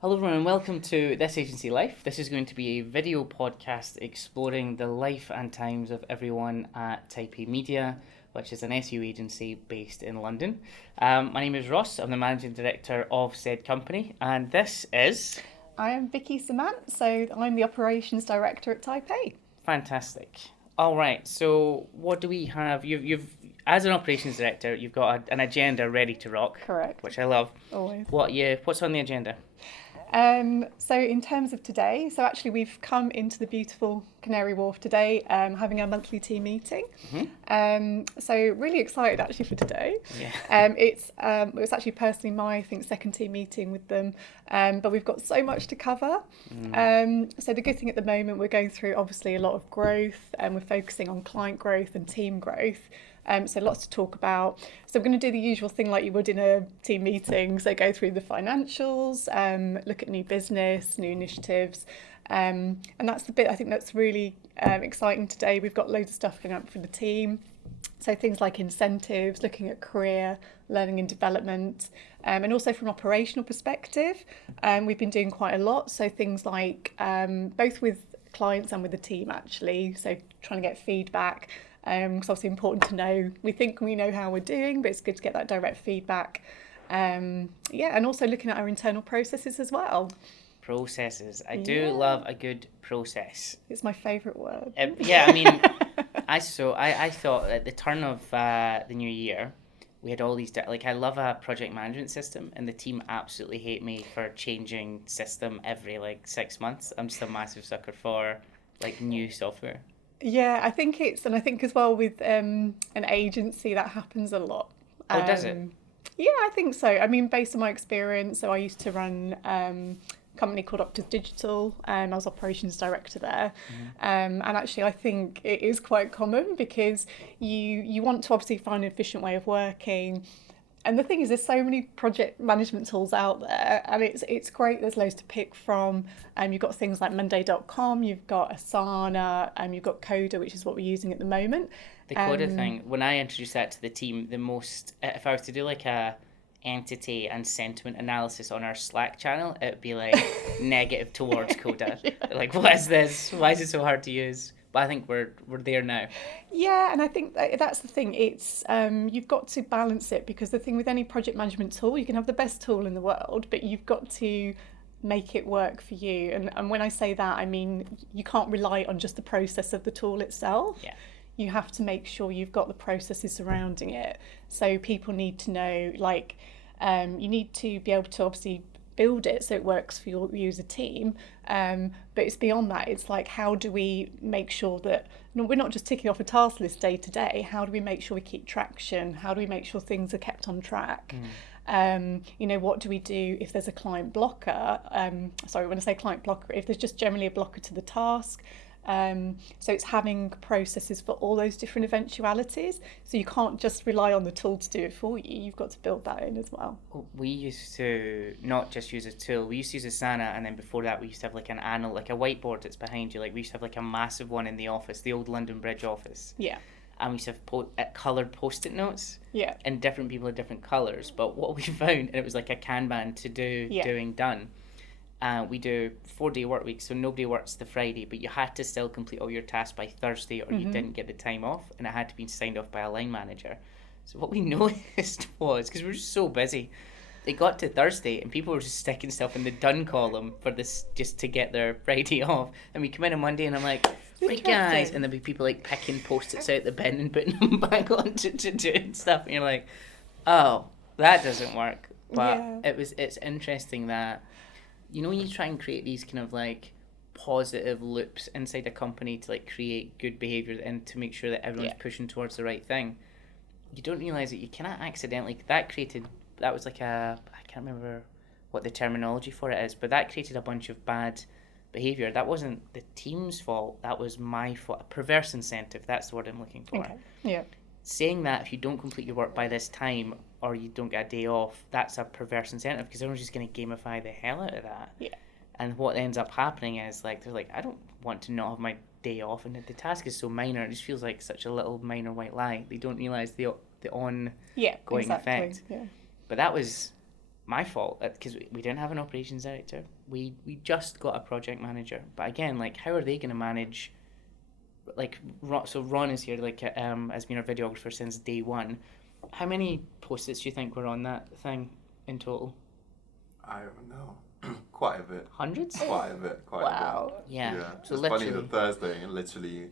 Hello everyone and welcome to This Agency Life. This is going to be a video podcast exploring the life and times of everyone at Type A Media, which is an SEO agency based in London. My name is Ross, I'm the Managing Director of said company, and this is... I am Vicky Samant, so I'm the Operations Director at Type A. Fantastic. All right, so what do we have? You've as an Operations Director, you've got an agenda ready to rock. Correct. Which I love. Always. What's on the agenda? So in terms of today, so actually we've come into the beautiful Canary Wharf today, having our monthly team meeting. Mm-hmm. So really excited actually for today. Yeah. It was actually personally my second team meeting with them, but we've got so much to cover. So the good thing at the moment, we're going through obviously a lot of growth, and we're focusing on client growth and team growth. So lots to talk about. So we're going to do the usual thing like you would in a team meeting. So go through the financials, look at new business, new initiatives. And that's the bit I think that's really exciting today. We've got loads of stuff coming up for the team. So things like incentives, looking at career, learning and development, and also from an operational perspective, we've been doing quite a lot. So things like both with clients and with the team actually. So trying to get feedback. It's obviously important to know, we think we know how we're doing, but it's good to get that direct feedback. And also looking at our internal processes as well. Processes. I do love a good process. It's my favourite word. I thought at the turn of the new year, we had all these, I love a project management system, and the team absolutely hate me for changing system every 6 months. I'm just a massive sucker for new software. Yeah, I think as well with an agency that happens a lot. Oh, does it? Yeah, I think so. I mean, based on my experience, so I used to run a company called Optus Digital. I was operations director there. And actually, I think it is quite common because you want to obviously find an efficient way of working. And the thing is, there's so many project management tools out there, and it's great. There's loads to pick from. You've got things like Monday.com, you've got Asana, you've got Coda, which is what we're using at the moment. The Coda thing, when I introduced that to the team, if I was to do a entity and sentiment analysis on our Slack channel, it would be negative towards Coda. Yeah. What is this? Why is it so hard to use? But I think we're there now. Yeah, and I think that's the thing. It's you've got to balance it, because the thing with any project management tool, you can have the best tool in the world, but you've got to make it work for you. And when I say that, I mean you can't rely on just the process of the tool itself. Yeah. You have to make sure you've got the processes surrounding it. So people need to know, you need to be able to obviously build it so it works for you as a team, but it's beyond that. It's how do we make sure that we're not just ticking off a task list day to day? How do we make sure we keep traction? How do we make sure things are kept on track? What do we do if there's a client blocker? When I say client blocker, if there's just generally a blocker to the task. So it's having processes for all those different eventualities. So you can't just rely on the tool to do it for you. You've got to build that in as well. We used to not just use a tool. We used to use Asana, and then before that we used to have an annual, a whiteboard that's behind you. We used to have a massive one in the office, the old London Bridge office. Yeah. And we used to have coloured post-it notes. Yeah. And different people had different colours. But what we found, and it was a Kanban to do, doing, done. We do 4-day work weeks, so nobody works the Friday, but you had to still complete all your tasks by Thursday, or you didn't get the time off, and it had to be signed off by a line manager. So what we noticed was, because we were just so busy, it got to Thursday and people were just sticking stuff in the done column for this, just to get their Friday off, and we come in on Monday and I'm like, right guys, and there'd be people picking post-its out the bin and putting them back on to doing stuff, and you're like, oh, that doesn't work. But it's interesting that, when you try and create these kind of positive loops inside a company to create good behaviour and to make sure that everyone's pushing towards the right thing, you don't realise that you cannot accidentally, that was I can't remember what the terminology for it is, but that created a bunch of bad behaviour. That wasn't the team's fault, that was my fault. A perverse incentive, that's the word I'm looking for. Okay. Yeah. Saying that if you don't complete your work by this time, or you don't get a day off, that's a perverse incentive, because everyone's just going to gamify the hell out of that. Yeah. And what ends up happening is they're I don't want to not have my day off, and the task is so minor, it just feels like such a little minor white lie. They don't realise the ongoing effect. Yeah. But that was my fault because we didn't have an operations director. We just got a project manager. But again, like, how are they going to manage? Like, so Ron is here, like, has been our videographer since day one. How many post-its do you think were on that thing in total? I don't know. Quite a bit. Hundreds? Quite a bit. Wow. Yeah. So So it's funny, literally, the Thursday, and literally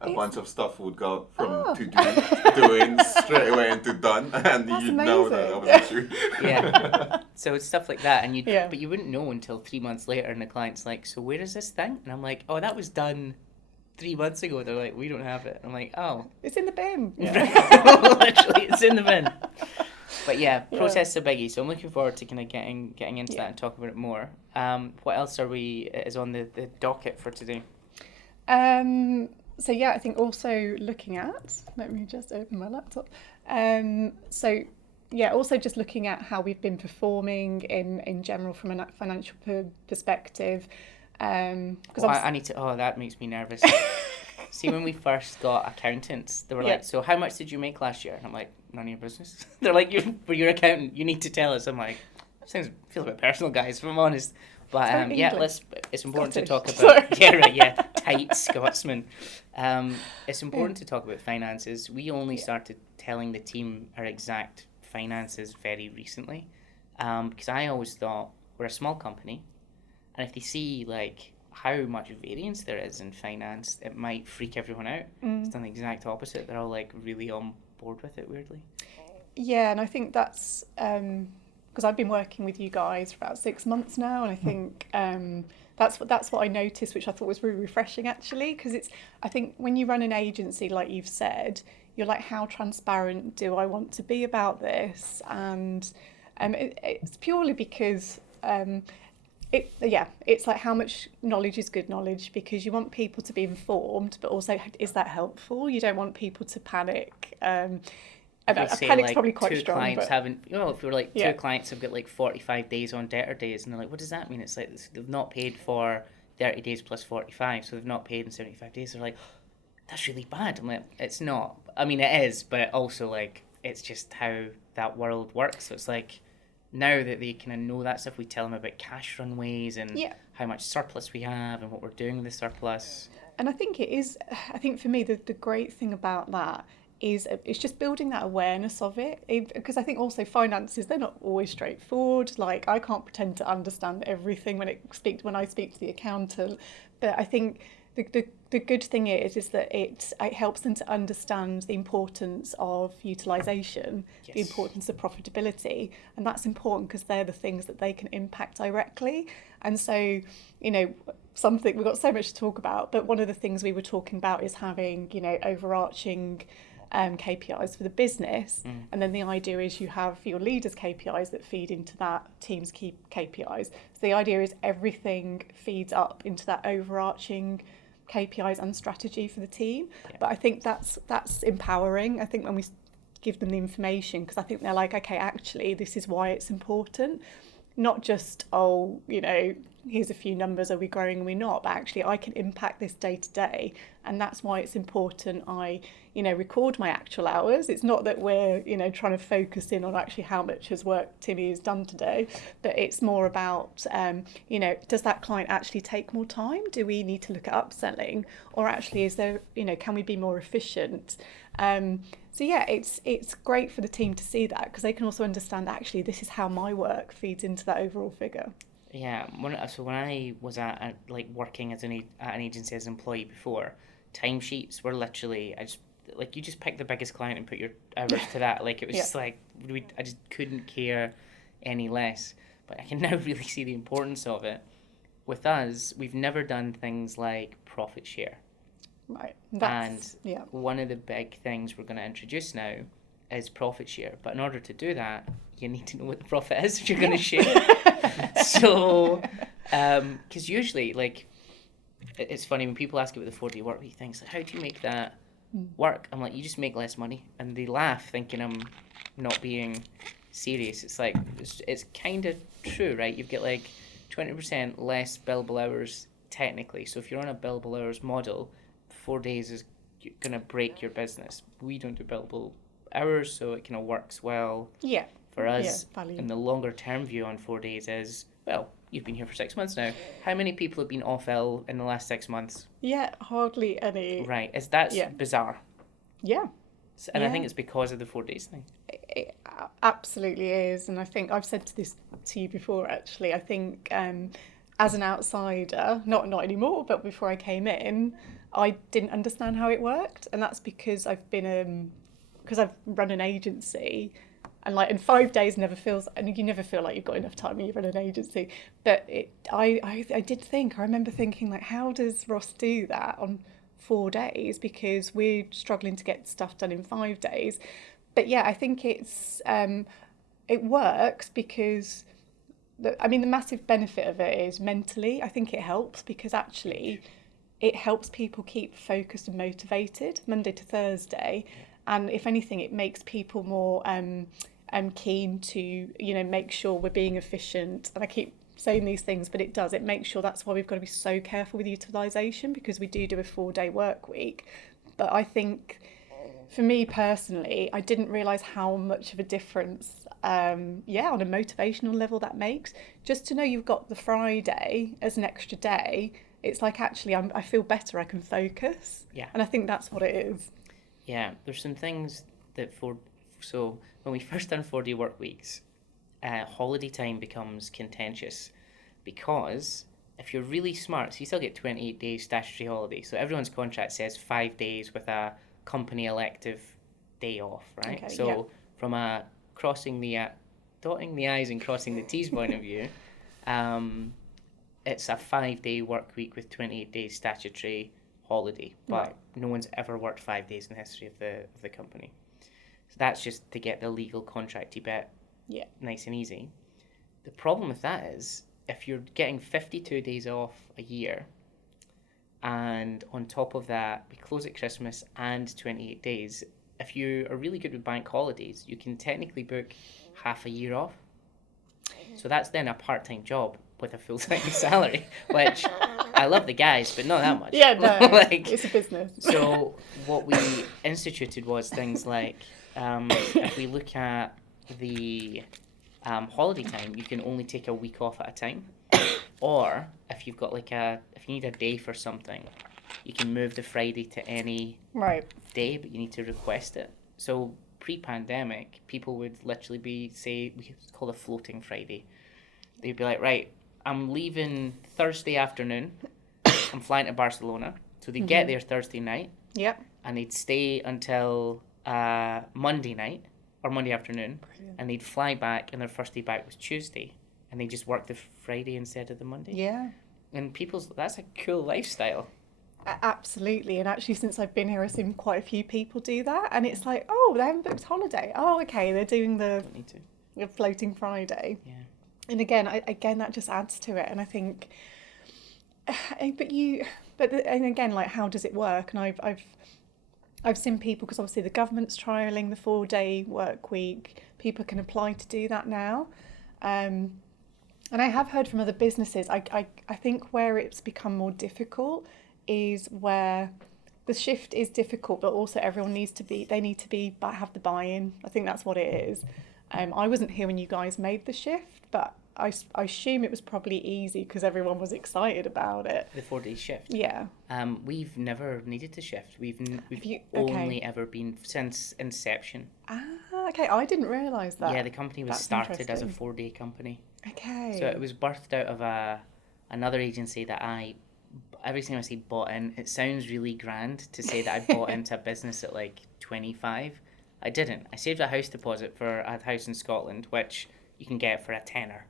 a bunch of stuff would go from doing straight away into done, and That's you'd know that amazing. that wasn't true. yeah. So it's stuff like that, and Yeah. but you wouldn't know until 3 months later, and the client's like, "So where is this thing?" And I'm like, "Oh, that was done 3 months ago." They're like, "We don't have it." I'm like, "Oh, It's in the bin. literally, it's in the bin." But yeah, process is a biggie, so I'm looking forward to kind of getting into that and talking about it more. What else is on the docket for today? So yeah, I think also looking at, let me just open my laptop. So yeah, also just looking at how we've been performing in general from a financial perspective. Because I need to. Oh, that makes me nervous. See, when we first got accountants, they were like, "So how much did you make last year?" And I'm like, "None of your business." They're like, "You're your accountant. You need to tell us." I'm like, feels a bit personal, guys, if I'm honest. But yeah, it's important to talk about. Tight Scotsman. It's important to talk about finances. We only started telling the team our exact finances very recently, because I always thought we're a small company, and if they see like how much variance there is in finance, it might freak everyone out. It's done the exact opposite. They're all like really on board with it, weirdly. Yeah, and I think that's because I've been working with you guys for about 6 months now, and I think that's what I noticed, which I thought was really refreshing actually, because I think when you run an agency, like you've said, you're like, how transparent do I want to be about this? And it's purely because it's like how much knowledge is good knowledge, because you want people to be informed, but also is that helpful? You don't want people to panic. Panic's like probably quite two strong. Clients but... haven't, if you're like two clients have got like 45 days on debtor days, and they're like, what does that mean? It's like they've not paid for 30 days plus 45, so they've not paid in 75 days. They're like, that's really bad. I'm like, it's not. I mean, it is, but also like it's just how that world works. So it's like, now that they kind of know that stuff, we tell them about cash runways and how much surplus we have and what we're doing with the surplus. And I think for me, the great thing about that is it's just building that awareness of it, because I think also finances, they're not always straightforward. Like, I can't pretend to understand everything when I speak to the accountant, but I think the good thing is that it helps them to understand the importance of utilisation, the importance of profitability, and that's important because they're the things that they can impact directly. And so, we've got so much to talk about, but one of the things we were talking about is having, overarching KPIs for the business, and then the idea is you have your leaders' KPIs that feed into that team's key KPIs. So the idea is everything feeds up into that overarching KPIs and strategy for the team. But I think that's empowering. I think when we give them the information, because I think they're like, okay, actually this is why it's important, not just here's a few numbers, are we growing, are we not, but actually I can impact this day to day, and that's why it's important I record my actual hours. It's not that we're trying to focus in on actually how much work Timmy has done today, but it's more about does that client actually take more time? Do we need to look at upselling, or actually is there can we be more efficient? So yeah, it's great for the team to see that, because they can also understand actually this is how my work feeds into that overall figure. Yeah, when I was at working at an agency as an employee before, timesheets were literally, you just pick the biggest client and put your hours to that. Like, it was just like, I just couldn't care any less. But I can now really see the importance of it. With us, we've never done things like profit share. Right. One of the big things we're going to introduce now is profit share. But in order to do that, you need to know what the profit is if you're going to share it. So, because usually, it's funny when people ask about the 4-day work week things, like, how do you make that work? I'm like, you just make less money. And they laugh thinking I'm not being serious. It's like, it's kind of true, right? You've got 20% less billable hours technically. So if you're on a billable hours model, 4 days is going to break your business. We don't do billable hours, so it kind of works well For us, in the longer term view on 4 days is, well, you've been here for 6 months now. How many people have been off ill in the last 6 months? Yeah, hardly any. Right. That's bizarre. Yeah. And I think it's because of the 4 days thing. It absolutely is. And I think I've said this to you before, actually. I think as an outsider, not anymore, but before I came in, I didn't understand how it worked. And that's because I've run an agency. And 5 days never feels, and you never feel like you've got enough time when you run an agency. But I remember thinking, like, how does Ross do that on 4 days? Because we're struggling to get stuff done in 5 days. But yeah, I think it works because, the massive benefit of it is mentally. I think it helps because actually it helps people keep focused and motivated Monday to Thursday. And if anything, it makes people more keen to, make sure we're being efficient. And I keep saying these things, but it does. It makes sure that's why we've got to be so careful with utilisation, because we do a 4-day work week. But I think, for me personally, I didn't realise how much of a difference, on a motivational level that makes. Just to know you've got the Friday as an extra day, it's like, actually, I feel better, I can focus. Yeah. And I think that's what it is. Yeah, there's some things that so when we first done 4-day work weeks, holiday time becomes contentious, because if you're really smart, so you still get 28 days statutory holiday. So everyone's contract says 5 days with a company elective day off, right? Okay, so from a dotting the I's and crossing the T's point of view, it's a 5-day work week with 28 days statutory holiday, but no one's ever worked 5 days in the history of the company. So that's just to get the legal contracty bit nice and easy. The problem with that is, if you're getting 52 days off a year, and on top of that we close at Christmas and 28 days, if you are really good with bank holidays, you can technically book half a year off. So that's then a part-time job with a full-time salary, which I love the guys, but not that much. Yeah, no, it's a business. So what we instituted was things like, if we look at the holiday time, you can only take a week off at a time. Or if you've got if you need a day for something, you can move the Friday to any day, but you need to request it. So pre-pandemic, people would literally we call it a floating Friday. They'd be like, right, I'm leaving Thursday afternoon. I'm flying to Barcelona. So they'd get there Thursday night. Yep. And they'd stay until Monday night or Monday afternoon. Brilliant. And they'd fly back, and their first day back was Tuesday. And they just work the Friday instead of the Monday. Yeah. And that's a cool lifestyle. Absolutely. And actually, since I've been here, I've seen quite a few people do that. And it's like, oh, they haven't booked holiday. Oh, okay, they're doing the floating Friday. Yeah. And again, that just adds to it. And I think, and again, like, how does it work? And I've seen people, because obviously the government's trialling the 4-day work week. People can apply to do that now. And I have heard from other businesses, I think where it's become more difficult is where the shift is difficult, but also everyone need to have the buy-in. I think that's what it is. I wasn't here when you guys made the shift, but I assume it was probably easy because everyone was excited about it. The 4-day shift? Yeah. We've never needed to shift. We've only ever been since inception. Ah, okay. I didn't realise that. Yeah, the company was started as a 4-day company. Okay. So it was birthed out of another agency that every time I say bought in, it sounds really grand to say that I bought into a business at like 25. I didn't. I saved a house deposit for a house in Scotland, which you can get for a tenner.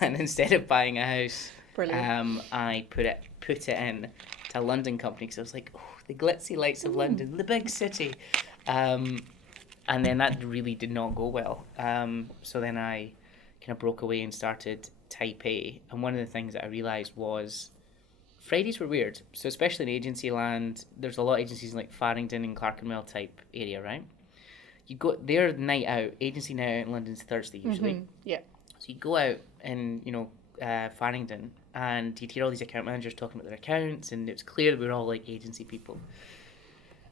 And instead of buying a house, I put it in to a London company, because I was like, oh, the glitzy lights of London, the big city. And then that really did not go well. So then I kind of broke away and started Type A. And one of the things that I realised was Fridays were weird. So especially in agency land, there's a lot of agencies in like Farringdon and Clerkenwell type area, right? You go there night out, agency night out in London's Thursday usually. Mm-hmm. Yeah. So you go out in, Farringdon, and you'd hear all these account managers talking about their accounts, and it was clear that we were all like agency people.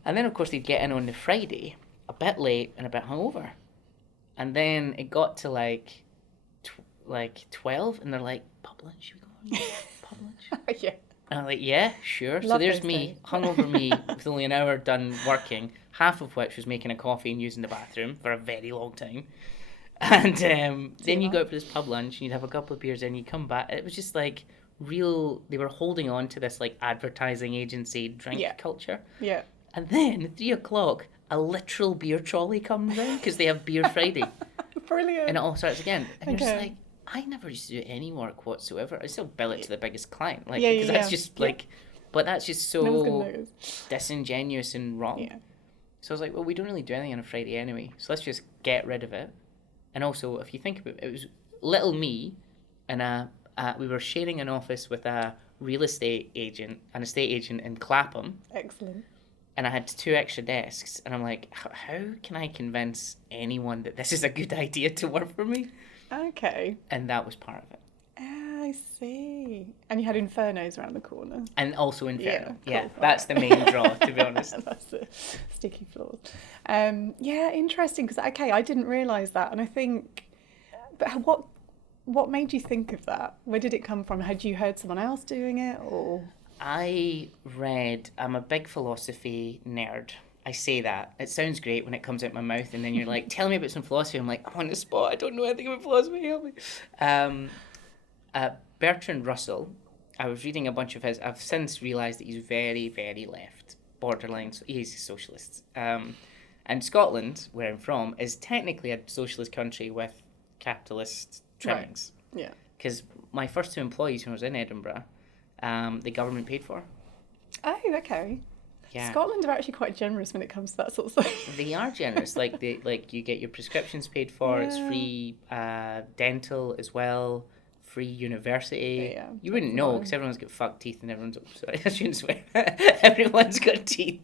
And then of course they'd get in on the Friday, a bit late and a bit hungover. And then it got to like 12, and they're like, pub lunch, should we go pub lunch? Yeah. And I'm like, yeah, sure. Love So there's those me, days. hungover me, with only an hour done working, half of which was making a coffee and using the bathroom for a very long time. And then you go out for this pub lunch, and you'd have a couple of beers, and you come back. It was just like they were holding on to this like advertising agency drink culture. Yeah. And then at 3 o'clock, a literal beer trolley comes in because they have Beer Friday. Brilliant. And it all starts again. And you're just like, I never used to do any work whatsoever. I still bill it to the biggest client. Like, because that's just like, but that's just so disingenuous and wrong. Yeah. So I was like, well, we don't really do anything on a Friday anyway. So let's just get rid of it. And also, if you think about it, it was little me, and we were sharing an office with a real estate agent, an estate agent in Clapham. Excellent. And I had 2 extra desks, and I'm like, how can I convince anyone that this is a good idea to work for me? Okay. And that was part of it. I see. And you had Infernos around the corner. And also Inferno. Yeah, cool. That's the main draw, to be honest. That's the sticky floors. Yeah, interesting, because, I didn't realise that. And I think, but what made you think of that? Where did it come from? Had you heard someone else doing it, or...? I'm a big philosophy nerd. I say that. It sounds great when it comes out my mouth, and then you're like, tell me about some philosophy. I'm like, I'm on the spot. I don't know anything about philosophy. Help me. Bertrand Russell, I was reading a bunch of his. I've since realised that he's very, very left. Borderline. He's a socialist. And Scotland, where I'm from, is technically a socialist country with capitalist trimmings. Right. Yeah. Because my first 2 employees when I was in Edinburgh, the government paid for. Oh, okay. Yeah. Scotland are actually quite generous when it comes to that sort of thing. They are generous. You get your prescriptions paid for. Yeah. It's free dental as well. Free university. Yeah. You wouldn't know because everyone's got fucked teeth and everyone's... Sorry, I shouldn't swear. Everyone's got teeth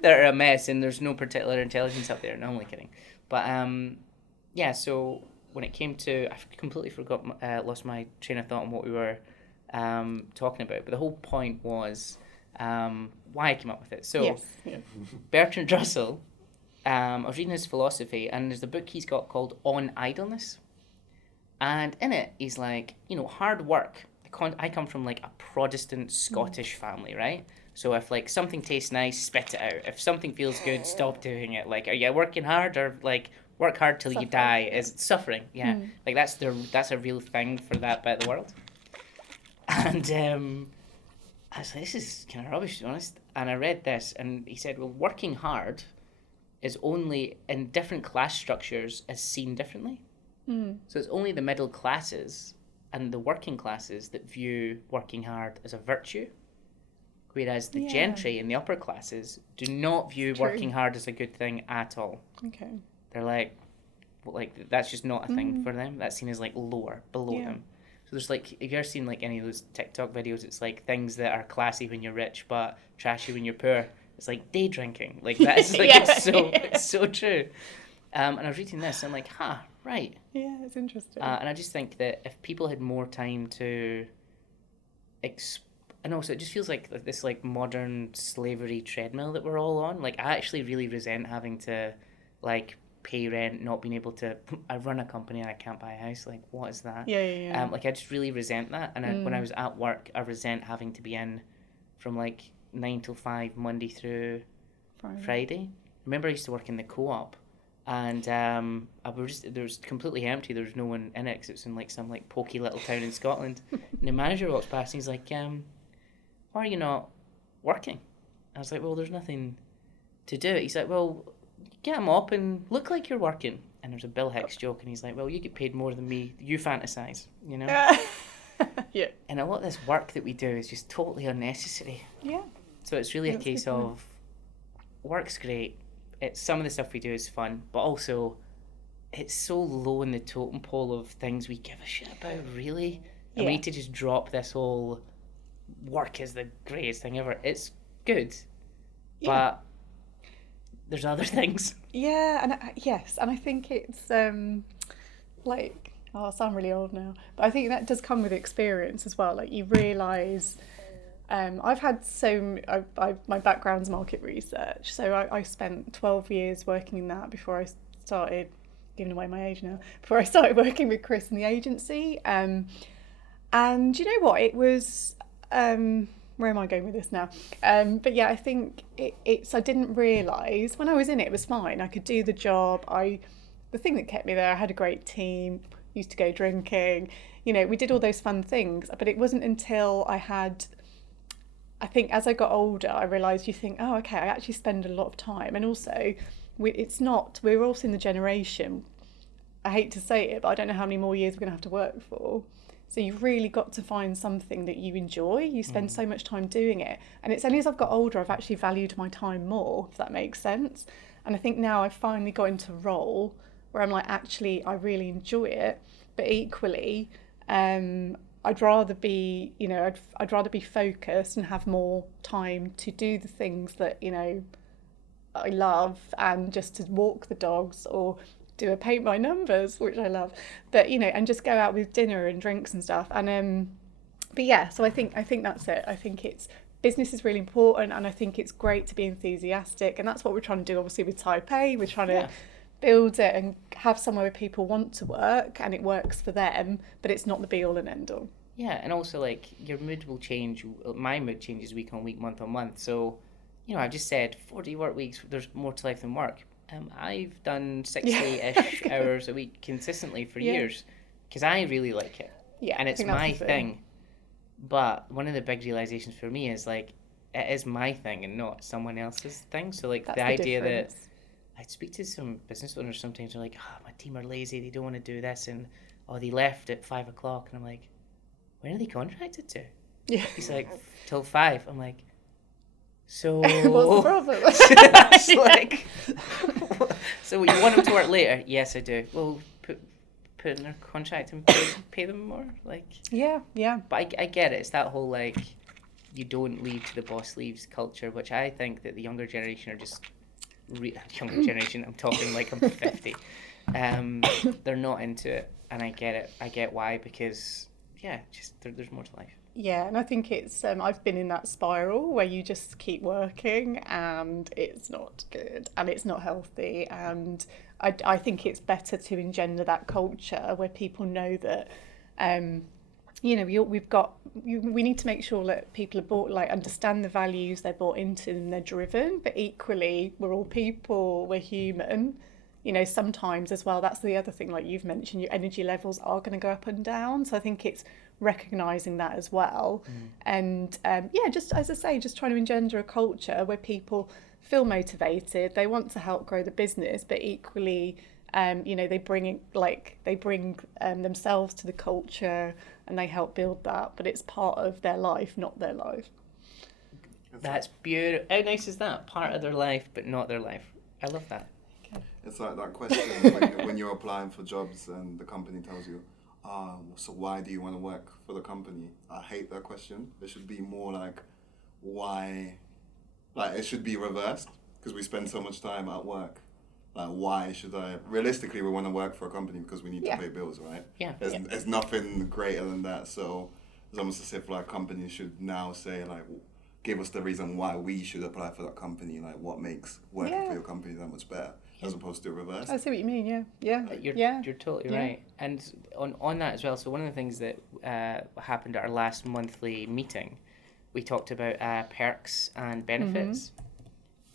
that are a mess, and there's no particular intelligence up there. No, I'm only kidding. But yeah. So when it came to, I completely lost my train of thought on what we were talking about. But the whole point was why I came up with it. So Bertrand Russell, I was reading his philosophy, and there's a book he's got called On Idleness. And in it, he's like, hard work. I come from like a Protestant Scottish family, right? So if like something tastes nice, spit it out. If something feels good, stop doing it. Like, are you working hard, or like work hard till you die? Is suffering? Yeah, like that's a real thing for that bit of the world. And I was like, this is kind of rubbish, to be honest. And I read this, and he said, well, working hard is only in different class structures is seen differently. So it's only the middle classes and the working classes that view working hard as a virtue, whereas the gentry and the upper classes do not view working hard as a good thing at all. Okay. They're like that's just not a thing for them. That's seen as like lower, below them. So there's like, have you ever seen like any of those TikTok videos? It's like things that are classy when you're rich but trashy when you're poor. It's like day drinking. Like that's like it's so true. And I was reading this, and I'm like, right. Yeah, it's interesting. And I just think that if people had more time to and also it just feels like this like modern slavery treadmill that we're all on. Like, I actually really resent having to like pay rent, not being able to... I run a company and I can't buy a house. Like, what is that? Yeah. Like, I just really resent that. And when I was at work, I resent having to be in from like 9 till 5, Monday through Friday. Remember, I used to work in the co-op. And there was completely empty. There was no one in it because it was in like some like pokey little town in Scotland. And the manager walks past and he's like, why are you not working? I was like, well, there's nothing to do. He's like, well, get a mop and look like you're working. And there's a Bill Hicks joke, and he's like, well, you get paid more than me. You fantasize, you know? Yeah. And a lot of this work that we do is just totally unnecessary. Yeah. So it's really a case of work's great. Some of the stuff we do is fun, but also it's so low in the totem pole of things we give a shit about, really. And we need to just drop this whole work is the greatest thing ever. It's good, but there's other things. Yeah, and and I think it's like, I sound really old now, but I think that does come with experience as well. Like, you realise. I've had my background's market research, so I spent 12 years working in that before I started giving away my age now, before I started working with Chris in the agency. And you know what, it was, where am I going with this now? But yeah, I think I didn't realise, when I was in it was fine. I could do the job. The thing that kept me there, I had a great team, used to go drinking, you know, we did all those fun things. But it wasn't until I think as I got older, I realised, you think, oh, okay, I actually spend a lot of time. And also, we're also in the generation, I hate to say it, but I don't know how many more years we're going to have to work for. So you've really got to find something that you enjoy. You spend so much time doing it. And it's only as I've got older, I've actually valued my time more, if that makes sense. And I think now I've finally got into a role where I'm like, actually, I really enjoy it. But equally, I'd rather be, you know, I'd rather be focused and have more time to do the things that, you know, I love, and just to walk the dogs or do a paint by numbers, which I love, but you know, and just go out with dinner and drinks and stuff. And but yeah, so I think that's it. I think business is really important, and I think it's great to be enthusiastic, and that's what we're trying to do obviously with Taipei. We're trying to build it and have somewhere where people want to work and it works for them, but it's not the be all and end all. Yeah, and also like your mood will change. My mood changes week on week, month on month. So, you know, I've just said 40 work weeks, there's more to life than work. I've done 60-ish hours a week consistently for years because I really like it. Yeah, and it's my thing. But one of the big realizations for me is like, it is my thing and not someone else's thing. So like the idea that I speak to some business owners sometimes, they're like, oh, my team are lazy, they don't want to do this, and they left at 5 o'clock, and I'm like, when are they contracted to? Yeah. He's like, till 5. I'm like, so what's the problem? It's like, so you want them to work later? Yes, I do. Well, put in their contract and pay them more. Like, yeah. But I get it. It's that whole like, you don't leave till the boss leaves culture, which I think that the younger generation are just younger generation. I'm talking like I'm 50. They're not into it, and I get it. I get why, because just there's more to life. Yeah, and I think it's, I've been in that spiral where you just keep working and it's not good and it's not healthy. And I think it's better to engender that culture where people know that, you know, we need to make sure that people are understand the values they're bought into and they're driven, but equally we're all people, we're human. You know, sometimes as well, that's the other thing, like you've mentioned, your energy levels are going to go up and down. So I think it's recognising that as well. And just as I say, just trying to engender a culture where people feel motivated, they want to help grow the business, but equally, you know, they bring themselves to the culture and they help build that, but it's part of their life, not their life. That's beautiful. How nice is that? Part of their life, but not their life. I love that. It's like that question when you're applying for jobs and the company tells you, so why do you want to work for the company? I hate that question. It should be more like, why? Like, it should be reversed, because we spend so much time at work. Like, why should I? Realistically, we want to work for a company because we need to pay bills, right? Yeah. There's nothing greater than that. So it's almost as if like companies should now say like, give us the reason why we should apply for that company. Like, what makes working for your company that much better? As opposed to reverse. I see what you mean, yeah. You're totally right. And on that as well, so one of the things that happened at our last monthly meeting, we talked about perks and benefits,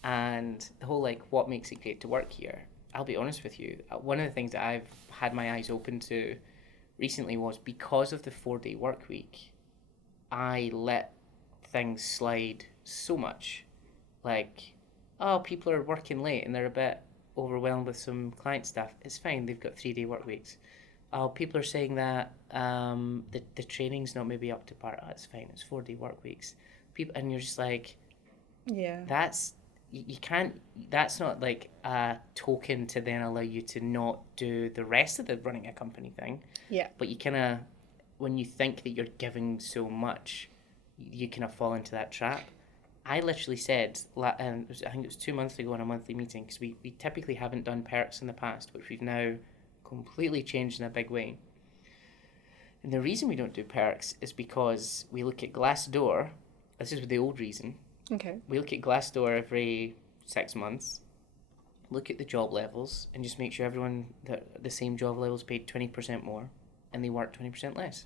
and the whole like, what makes it great to work here. I'll be honest with you, one of the things that I've had my eyes open to recently was, because of the 4-day work week, I let things slide so much. Like, people are working late and they're a bit overwhelmed with some client stuff. It's fine, they've got 3-day work weeks. People are saying that the training's not maybe up to par. It's fine, it's 4-day work weeks. And you're just like, that's, you can't, that's not like a token to then allow you to not do the rest of the running a company thing. But you kind of, when you think that you're giving so much, you kind of fall into that trap. I literally said, I think it was 2 months ago in a monthly meeting, because we typically haven't done perks in the past, which we've now completely changed in a big way. And the reason we don't do perks is because we look at Glassdoor. This is the old reason. Okay. We look at Glassdoor every 6 months, look at the job levels and just make sure everyone that the same job levels paid 20% more and they work 20% less.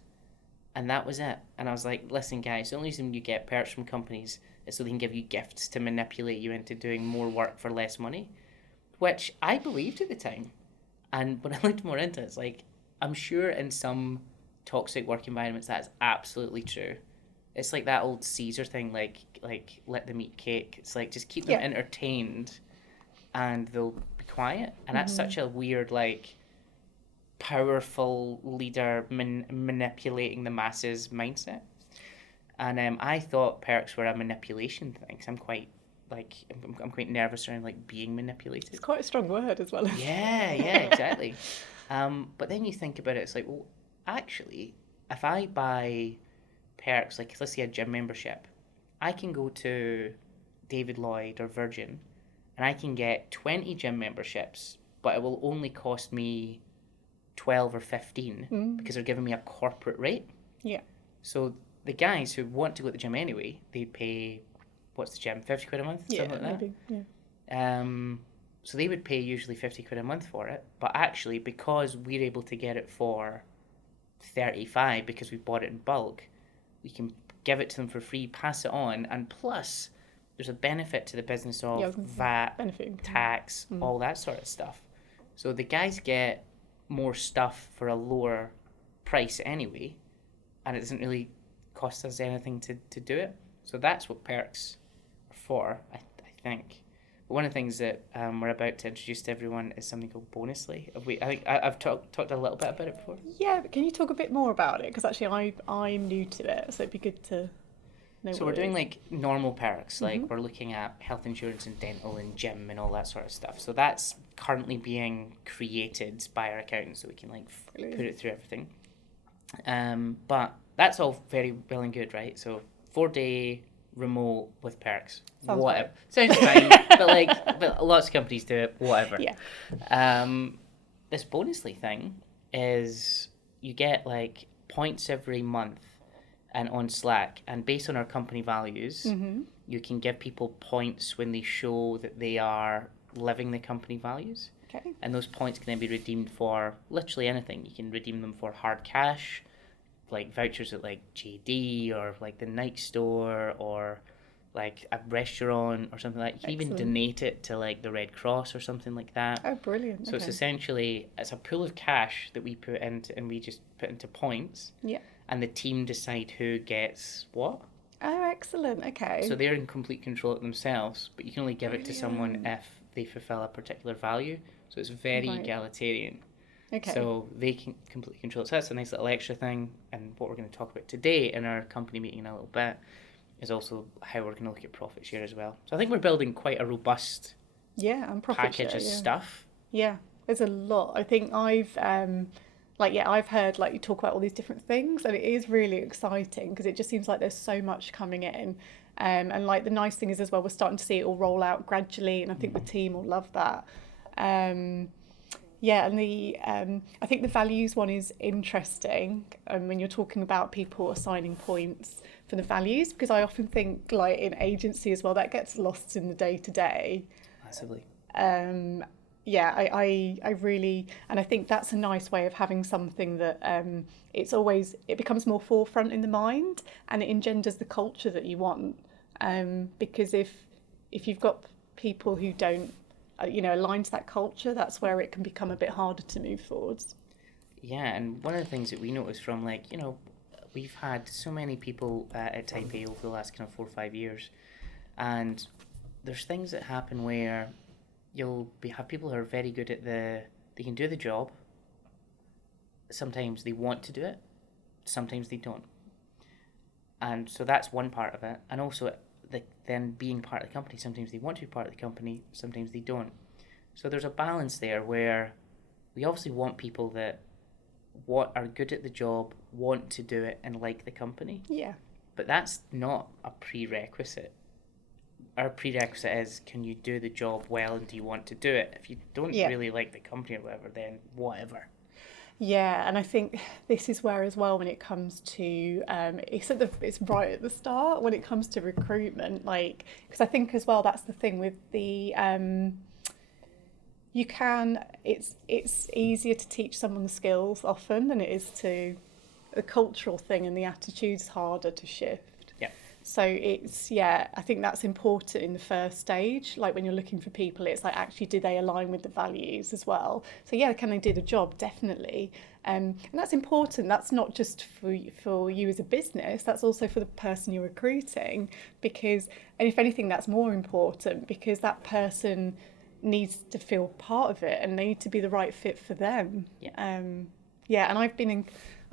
And that was it. And I was like, listen, guys, the only reason you get perks from companies is so they can give you gifts to manipulate you into doing more work for less money, which I believed at the time. And when I looked more into it, it's like, I'm sure in some toxic work environments that's absolutely true. It's like that old Caesar thing, like let them eat cake. It's like, just keep them entertained and they'll be quiet. And that's such a weird, like, powerful leader manipulating the masses mindset. And I thought perks were a manipulation thing, because I'm quite nervous around like being manipulated. It's quite a strong word as well. Yeah, exactly. But then you think about it, it's like, well, actually, if I buy perks, like let's say a gym membership, I can go to David Lloyd or Virgin and I can get 20 gym memberships, but it will only cost me 12 or 15 because they're giving me a corporate rate. Yeah. So the guys who want to go to the gym anyway, they pay, what's the gym, 50 quid a month? Something like that. Maybe. Yeah. So they would pay usually 50 quid a month for it, but actually because we're able to get it for 35 because we bought it in bulk, we can give it to them for free, pass it on, and plus there's a benefit to the business of VAT, tax, all that sort of stuff. So the guys get more stuff for a lower price anyway, and it doesn't really cost us anything to do it. So that's what perks are for, I think. But one of the things that we're about to introduce to everyone is something called Bonusly. I think I've talked a little bit about it before. Yeah, but can you talk a bit more about it? Because actually I'm new to it, so it'd be good to know. So we're doing like normal perks, like we're looking at health insurance and dental and gym and all that sort of stuff. So that's currently being created by our accountants, so we can like put it through everything. But that's all very well and good, right? So 4-day remote with perks. Sounds whatever. Sounds fine. but lots of companies do it, whatever. Yeah. This Bonusly thing is you get like points every month and on Slack, and based on our company values, you can give people points when they show that they are living the company values. Okay. And those points can then be redeemed for literally anything. You can redeem them for hard cash, like vouchers at like JD or like the Nike store or like a restaurant or something like that. You can even donate it to like the Red Cross or something like that. Oh, brilliant. So it's essentially, it's a pool of cash that we put into, and we just put into points. Yeah. And the team decide who gets what. Oh, excellent. Okay. So they're in complete control of themselves, but you can only give it to someone if they fulfill a particular value. So it's very egalitarian. Okay. So they can completely control it. So that's a nice little extra thing. And what we're going to talk about today in our company meeting in a little bit is also how we're going to look at profit share as well. So I think we're building quite a robust package of stuff. Yeah, there's a lot. I think I've heard like you talk about all these different things, and it is really exciting because it just seems like there's so much coming in. And like the nice thing is as well, we're starting to see it all roll out gradually, and I think the team will love that. Yeah, and I think the values one is interesting when you're talking about people assigning points for the values, because I often think like in agency as well, that gets lost in the day-to-day. Massively. Yeah, I really, and I think that's a nice way of having something that it becomes more forefront in the mind, and it engenders the culture that you want. Because if you've got people who don't align to that culture, that's where it can become a bit harder to move forwards. Yeah, and one of the things that we noticed from we've had so many people at Type A over the last kind of 4 or 5 years, and there's things that happen where you'll have people who are very good at they can do the job. Sometimes they want to do it, sometimes they don't. And so that's one part of it. And also then being part of the company, sometimes they want to be part of the company, sometimes they don't. So there's a balance there where we obviously want people that are good at the job, want to do it, and like the company. Yeah. But that's not a prerequisite. Our prerequisite is, can you do the job well, and do you want to do it? If you don't really like the company or whatever, then whatever. Yeah, and I think this is where as well when it comes to it's right at the start when it comes to recruitment, because I think as well that's the thing with the you can, it's easier to teach someone the skills often than it is to, the cultural thing and the attitude's harder to shift. Yeah. So it's, I think that's important in the first stage. Like when you're looking for people, it's like, actually, do they align with the values as well? So can they do the job? Definitely. And that's important. That's not just for you as a business, that's also for the person you're recruiting, because, and if anything, that's more important, because that person needs to feel part of it and they need to be the right fit for them. And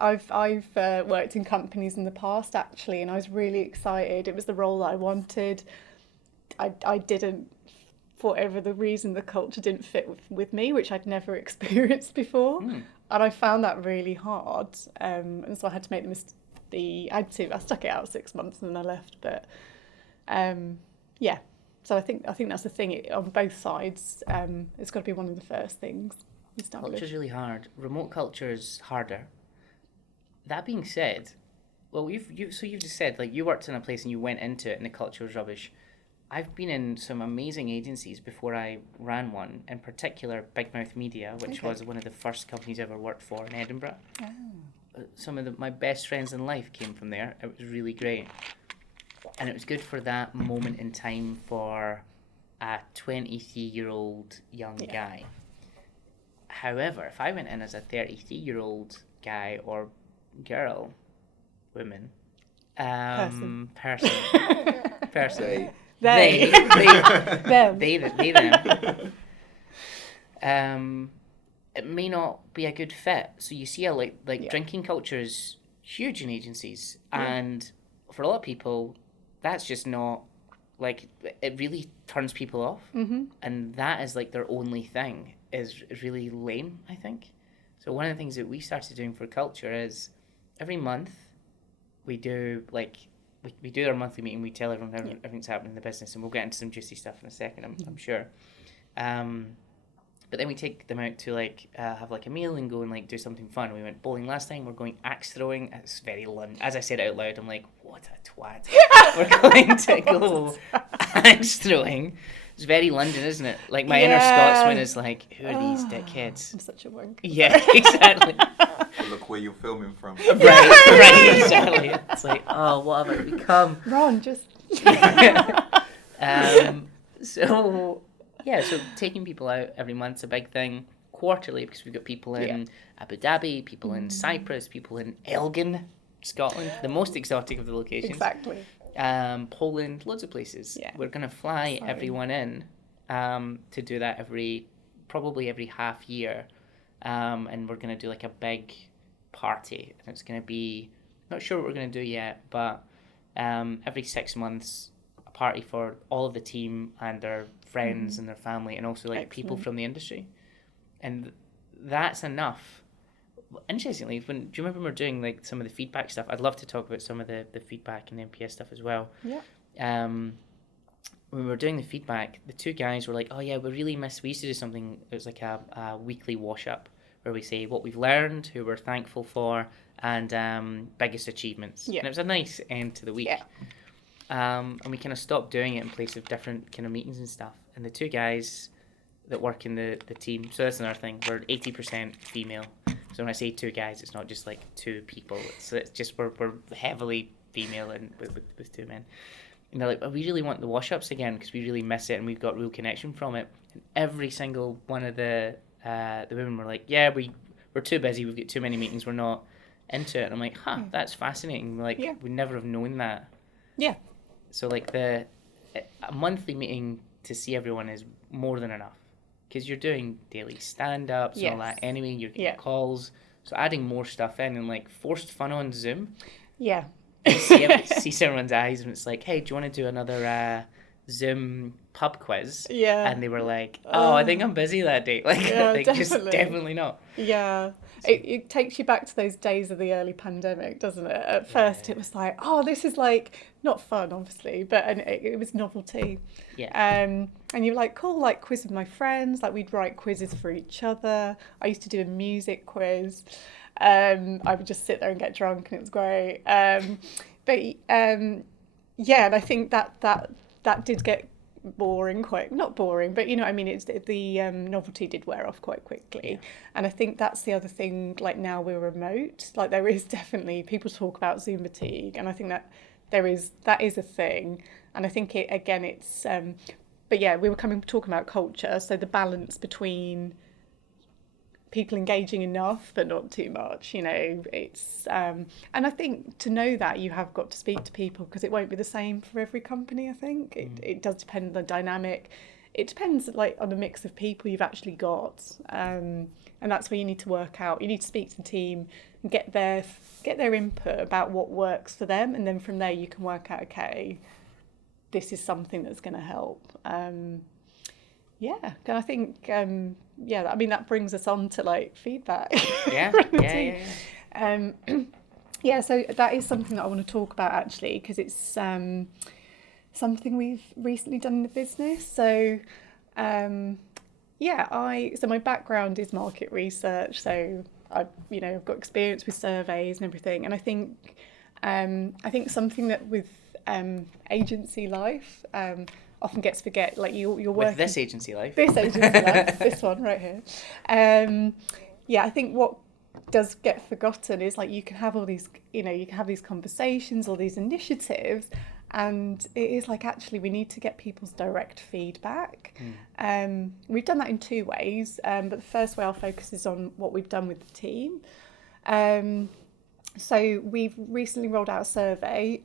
I've worked in companies in the past, actually, and I was really excited. It was the role that I wanted. I didn't, for whatever the reason, the culture didn't fit with me, which I'd never experienced before. And I found that really hard. And so I had to make I stuck it out 6 months and then I left. But so I think that's the thing, on both sides. It's got to be one of the first things established. Culture's really hard. Remote culture is harder. That being said, well, you've just said, like, you worked in a place and you went into it and the culture was rubbish. I've been in some amazing agencies before I ran one, in particular Big Mouth Media, which was one of the first companies I ever worked for in Edinburgh. Some of my best friends in life came from there. It was really great. And it was good for that moment in time for a 23-year-old young guy. However, if I went in as a 33-year-old guy or girl, woman, person, they, them. It may not be a good fit. So you see, drinking culture is huge in agencies, and for a lot of people, that's just not, like, it really turns people off, and that is like their only thing. Is really lame, I think. So one of the things that we started doing for culture is every month we do we do our monthly meeting. We tell everyone everything's happening in the business, and we'll get into some juicy stuff in a second, I'm sure. But then we take them out to have a meal and go and do something fun. We went bowling last time. We're going axe throwing. It's very London. As I said out loud, I'm like, what a twat. We're going to go axe throwing. It's very London, isn't it? Like, my inner Scotsman is like, who are these dickheads? I'm such a wank. Yeah, exactly. Look where you're filming from. Right, exactly. It's like, oh, what have I become? Ron, just... So taking people out every month's a big thing. Quarterly, because we've got people in Abu Dhabi, people in Cyprus, people in Elgin, Scotland, the most exotic of the locations. Exactly. Poland, loads of places. We're going to fly everyone in to do that probably every half year, and we're going to do a big party, and it's going to be, not sure what we're going to do yet, but every 6 months a party for all of the team and their friends and their family, and also people from the industry, and that's enough. Interestingly, do you remember when we were doing some of the feedback stuff? I'd love to talk about some of the feedback and the NPS stuff as well. When we were doing the feedback, the two guys were like, oh yeah, we used to do something, it was like a weekly wash up where we say what we've learned, who we're thankful for, and biggest achievements. And it was a nice end to the week. And we kind of stopped doing it in place of different kind of meetings and stuff. And the two guys that work in the team, so that's another thing, we're 80% female. So when I say two guys, it's not just two people. It's just we're heavily female and with two men. And they're like, we really want the wash-ups again because we really miss it and we've got real connection from it. And every single one of the women were like, yeah, we're too busy. We've got too many meetings. We're not into it. And I'm like, that's fascinating. We never have known that. Yeah. So a monthly meeting to see everyone is more than enough. Because you're doing daily stand-ups and all that anyway, you're getting calls. So adding more stuff in and forced fun on Zoom. Yeah. See everyone's eyes and it's like, hey, do you want to do another Zoom pub quiz? Yeah. And they were like, I think I'm busy that day. Definitely. Just definitely not. Yeah. It takes you back to those days of the early pandemic, doesn't it? At first it was like, this is not fun, obviously, but it was novelty. Yeah. And you're like, cool, quiz with my friends. We'd write quizzes for each other. I used to do a music quiz. I would just sit there and get drunk and it was great. And I think that did get boring, not boring, but you know what I mean, it's the novelty did wear off quite quickly. And I think that's the other thing, like now we're remote, like there is definitely, people talk about Zoom fatigue, and I think that that is a thing. And I think it's but yeah, we were talking about culture, so the balance between people engaging enough but not too much, you know, it's and I think to know that you have got to speak to people, because it won't be the same for every company. I think it does depend on the dynamic. It depends like on the mix of people you've actually got, and that's where you need to work out. You need to speak to the team and get their input about what works for them, and then from there you can work out, okay, this is something that's going to help. Yeah, and I think I mean that brings us on to like feedback. Yeah. So that is something that I want to talk about actually, because it's something we've recently done in the business. So so my background is market research, so I've got experience with surveys and everything, and I think something that with agency life often gets forget, like you're working with this agency life, this one right here. I think what does get forgotten is like you can have all these, you can have these conversations, all these initiatives, and it is like actually we need to get people's direct feedback. We've done that in two ways, but the first way I'll focus is on what we've done with the team. So we've recently rolled out a survey.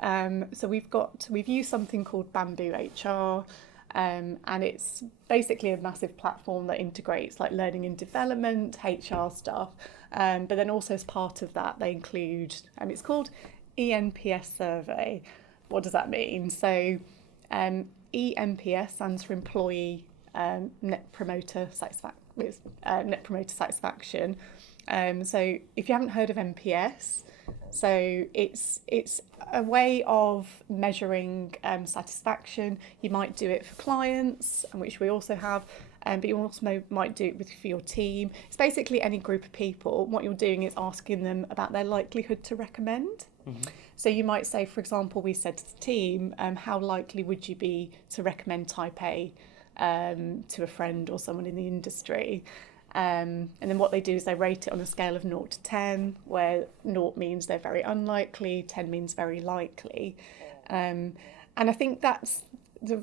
So we've used something called Bamboo HR, and it's basically a massive platform that integrates like learning and development, HR stuff. But then also as part of that, they include, it's called ENPS survey. What does that mean? So ENPS stands for Employee Net Promoter Satisfaction. So if you haven't heard of NPS, so it's a way of measuring satisfaction. You might do it for clients, which we also have, but you also might do it for your team. It's basically any group of people. What you're doing is asking them about their likelihood to recommend. So you might say, for example, we said to the team, how likely would you be to recommend Type A to a friend or someone in the industry? And then what they do is they rate it on a scale of 0 to 10, where 0 means they're very unlikely, 10 means very likely. And I think that's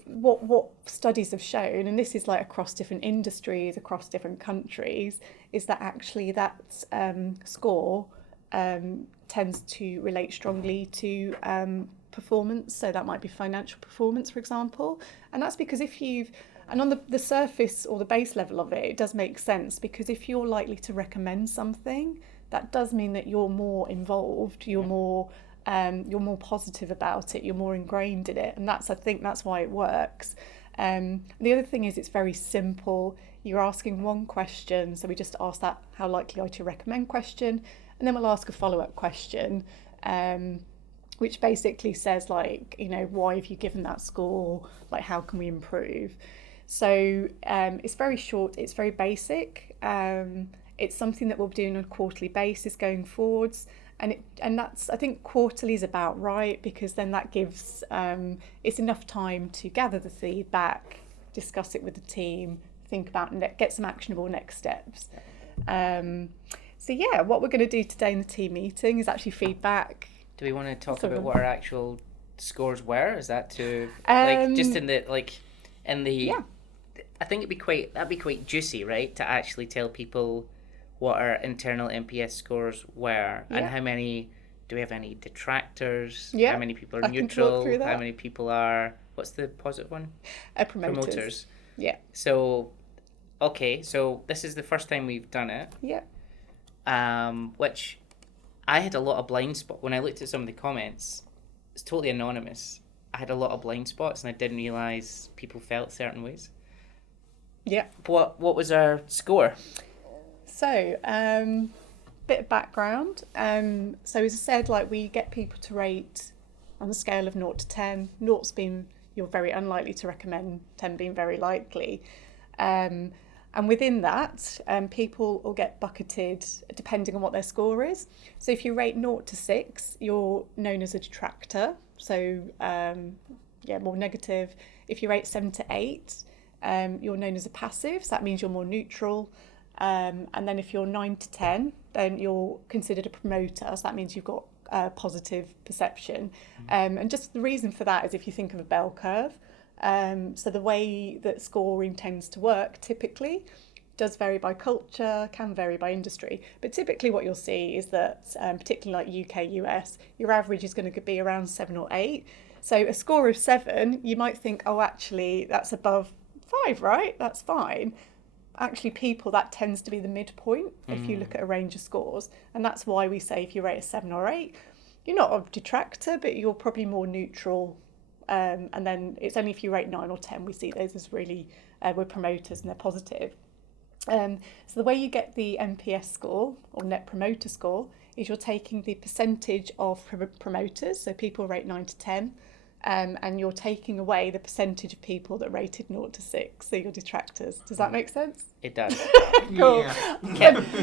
what studies have shown, and this is like across different industries, across different countries, is that actually that score tends to relate strongly to performance. So that might be financial performance, for example. And that's because and on the surface or the base level of it, it does make sense, because if you're likely to recommend something, that does mean that you're more involved, you're more positive about it, you're more ingrained in it, and I think that's why it works. The other thing is it's very simple. You're asking one question, so we just ask that how likely are you to recommend question, and then we'll ask a follow-up question, which basically says like, why have you given that score, like how can we improve? So it's very short, it's very basic. It's something that we'll be doing on a quarterly basis going forwards. And that's, I think quarterly is about right, because then that gives, it's enough time to gather the feedback, discuss it with the team, think about, get some actionable next steps. So what we're going to do today in the team meeting is actually feedback. Do we want to talk about what our actual scores were? Is that to, just in the, I think that'd be quite juicy, right? To actually tell people what our internal NPS scores were, and how many, do we have any detractors? How many people are neutral? How many people are, what's the positive one? Promoters. Yeah. So, okay, so this is the first time we've done it. Yeah. Which I had a lot of blind spots. When I looked at some of the comments, it's totally anonymous. I had a lot of blind spots and I didn't realise people felt certain ways. Yeah. What was our score? So, bit of background. So as I said, we get people to rate on a scale of 0 to 10. 0's being you're very unlikely to recommend, 10 being very likely. And within that, people will get bucketed depending on what their score is. So if you rate 0 to 6, you're known as a detractor. So more negative. If you rate 7 to 8, you're known as a passive, so that means you're more neutral. And then if you're 9 to 10, then you're considered a promoter, so that means you've got positive perception. And just the reason for that is if you think of a bell curve, so the way that scoring tends to work typically does vary by culture, can vary by industry, but typically what you'll see is that, particularly like UK, US, your average is going to be around 7 or 8. So a score of 7, you might think, oh, actually, that's above 5, right? That's fine. Actually, that tends to be the midpoint if you look at a range of scores. And that's why we say if you rate a 7 or 8, you're not a detractor, but you're probably more neutral. And then it's only if you rate 9 or 10, we see those as really, we're promoters and they're positive. So the way you get the NPS score or Net Promoter Score is you're taking the percentage of promoters, so people rate 9 to 10, and you're taking away the percentage of people that rated 0 to 6, so your detractors. Does that make sense? It does. Cool. Yeah.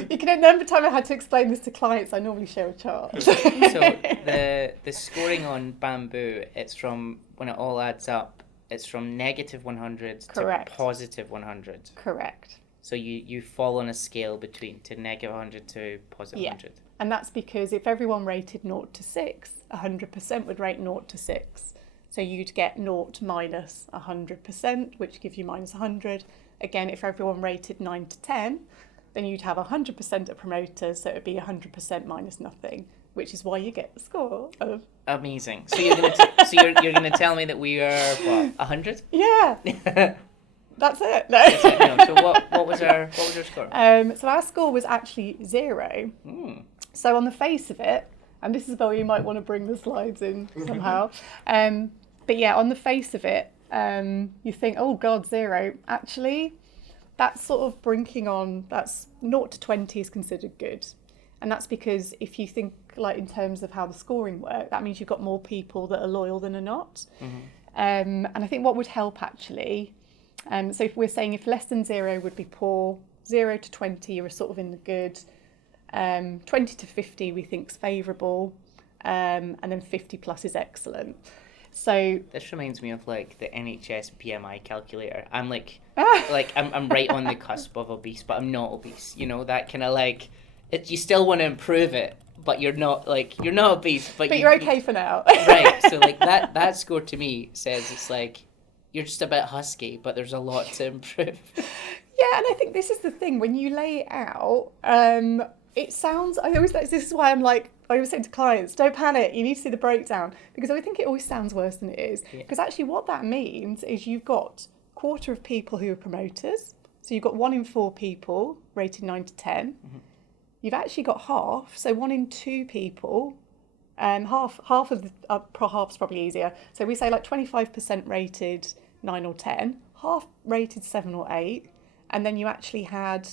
You can every time I had to explain this to clients, I normally show a chart. So the scoring on Bamboo, it's from, when it all adds up, it's from negative 100 to positive 100. Correct. So you fall on a scale between to negative 100 to positive 100. And that's because if everyone rated 0 to 6, 100% would rate 0 to 6. So you'd get 0 minus 100%, which gives you minus 100. Again, if everyone rated 9 to 10, then you'd have 100% of promoters, so it would be 100% minus nothing, which is why you get the score of... Amazing. So you're gonna tell me that we are, what, 100? Yeah. That's it. No. That's it. No. So what was our score? So our score was actually 0. So on the face of it, and this is where you might want to bring the slides in somehow. But yeah, on the face of it, you think, oh God, 0. Actually, that's sort of that's 0 to 20 is considered good. And that's because if you think like in terms of how the scoring works, that means you've got more people that are loyal than are not. And I think what would help actually, so if we're saying if less than 0 would be poor, 0 to 20 you're sort of in the good, 20 to 50 we think's favourable, and then 50 plus is excellent. So this reminds me of like the NHS PMI calculator. I'm like I'm right on the cusp of obese, but I'm not obese. You know, that kind of like you still want to improve it, but you're not obese, but you're okay for now. Right. So like that score to me says it's like you're just a bit husky, but there's a lot to improve. Yeah, and I think this is the thing when you lay it out. It sounds. This is why I always say to clients, don't panic. You need to see the breakdown because I think it always sounds worse than it is. Because actually, what that means is you've got a quarter of people who are promoters. So you've got 1 in 4 people rated 9 to 10. You've actually got half. So 1 in 2 people. Half of the half's probably easier. So we say like 25% rated 9 or 10, half rated 7 or 8, and then you actually had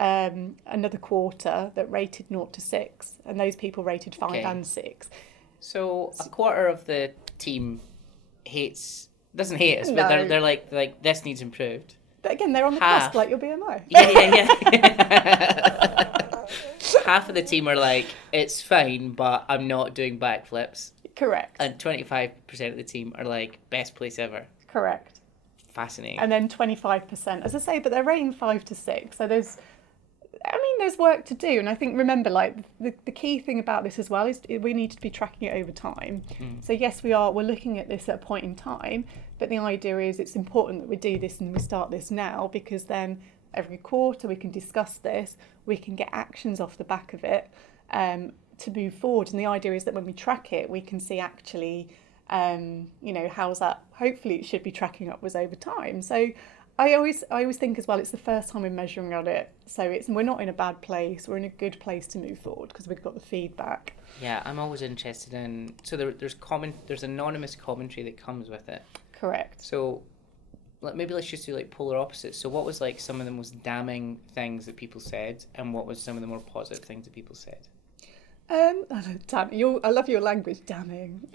another quarter that rated 0 to 6, and those people rated 5 and 6. So a quarter of the team doesn't hate us, but they're like this needs improved. But again, they're on the cusp like your BMI. Yeah. Half of the team are like, it's fine, but I'm not doing backflips. Correct. And 25% of the team are like, best place ever. Correct. Fascinating. And then 25%, as I say, but they're rating 5 to 6. So there's work to do. And I think, remember, like the key thing about this as well is we need to be tracking it over time. So yes, we're looking at this at a point in time, but the idea is it's important that we do this and we start this now, because then every quarter we can discuss this, we can get actions off the back of it to move forward. And the idea is that when we track it, we can see actually, how's that, hopefully it should be tracking upwards over time. So I always think as well, it's the first time we're measuring on it. So we're not in a bad place, we're in a good place to move forward because we've got the feedback. Yeah, I'm always interested in, so there's anonymous commentary that comes with it. Correct. So maybe let's just do like polar opposites. So what was like some of the most damning things that people said, and what was some of the more positive things that people said? I love your language, damning.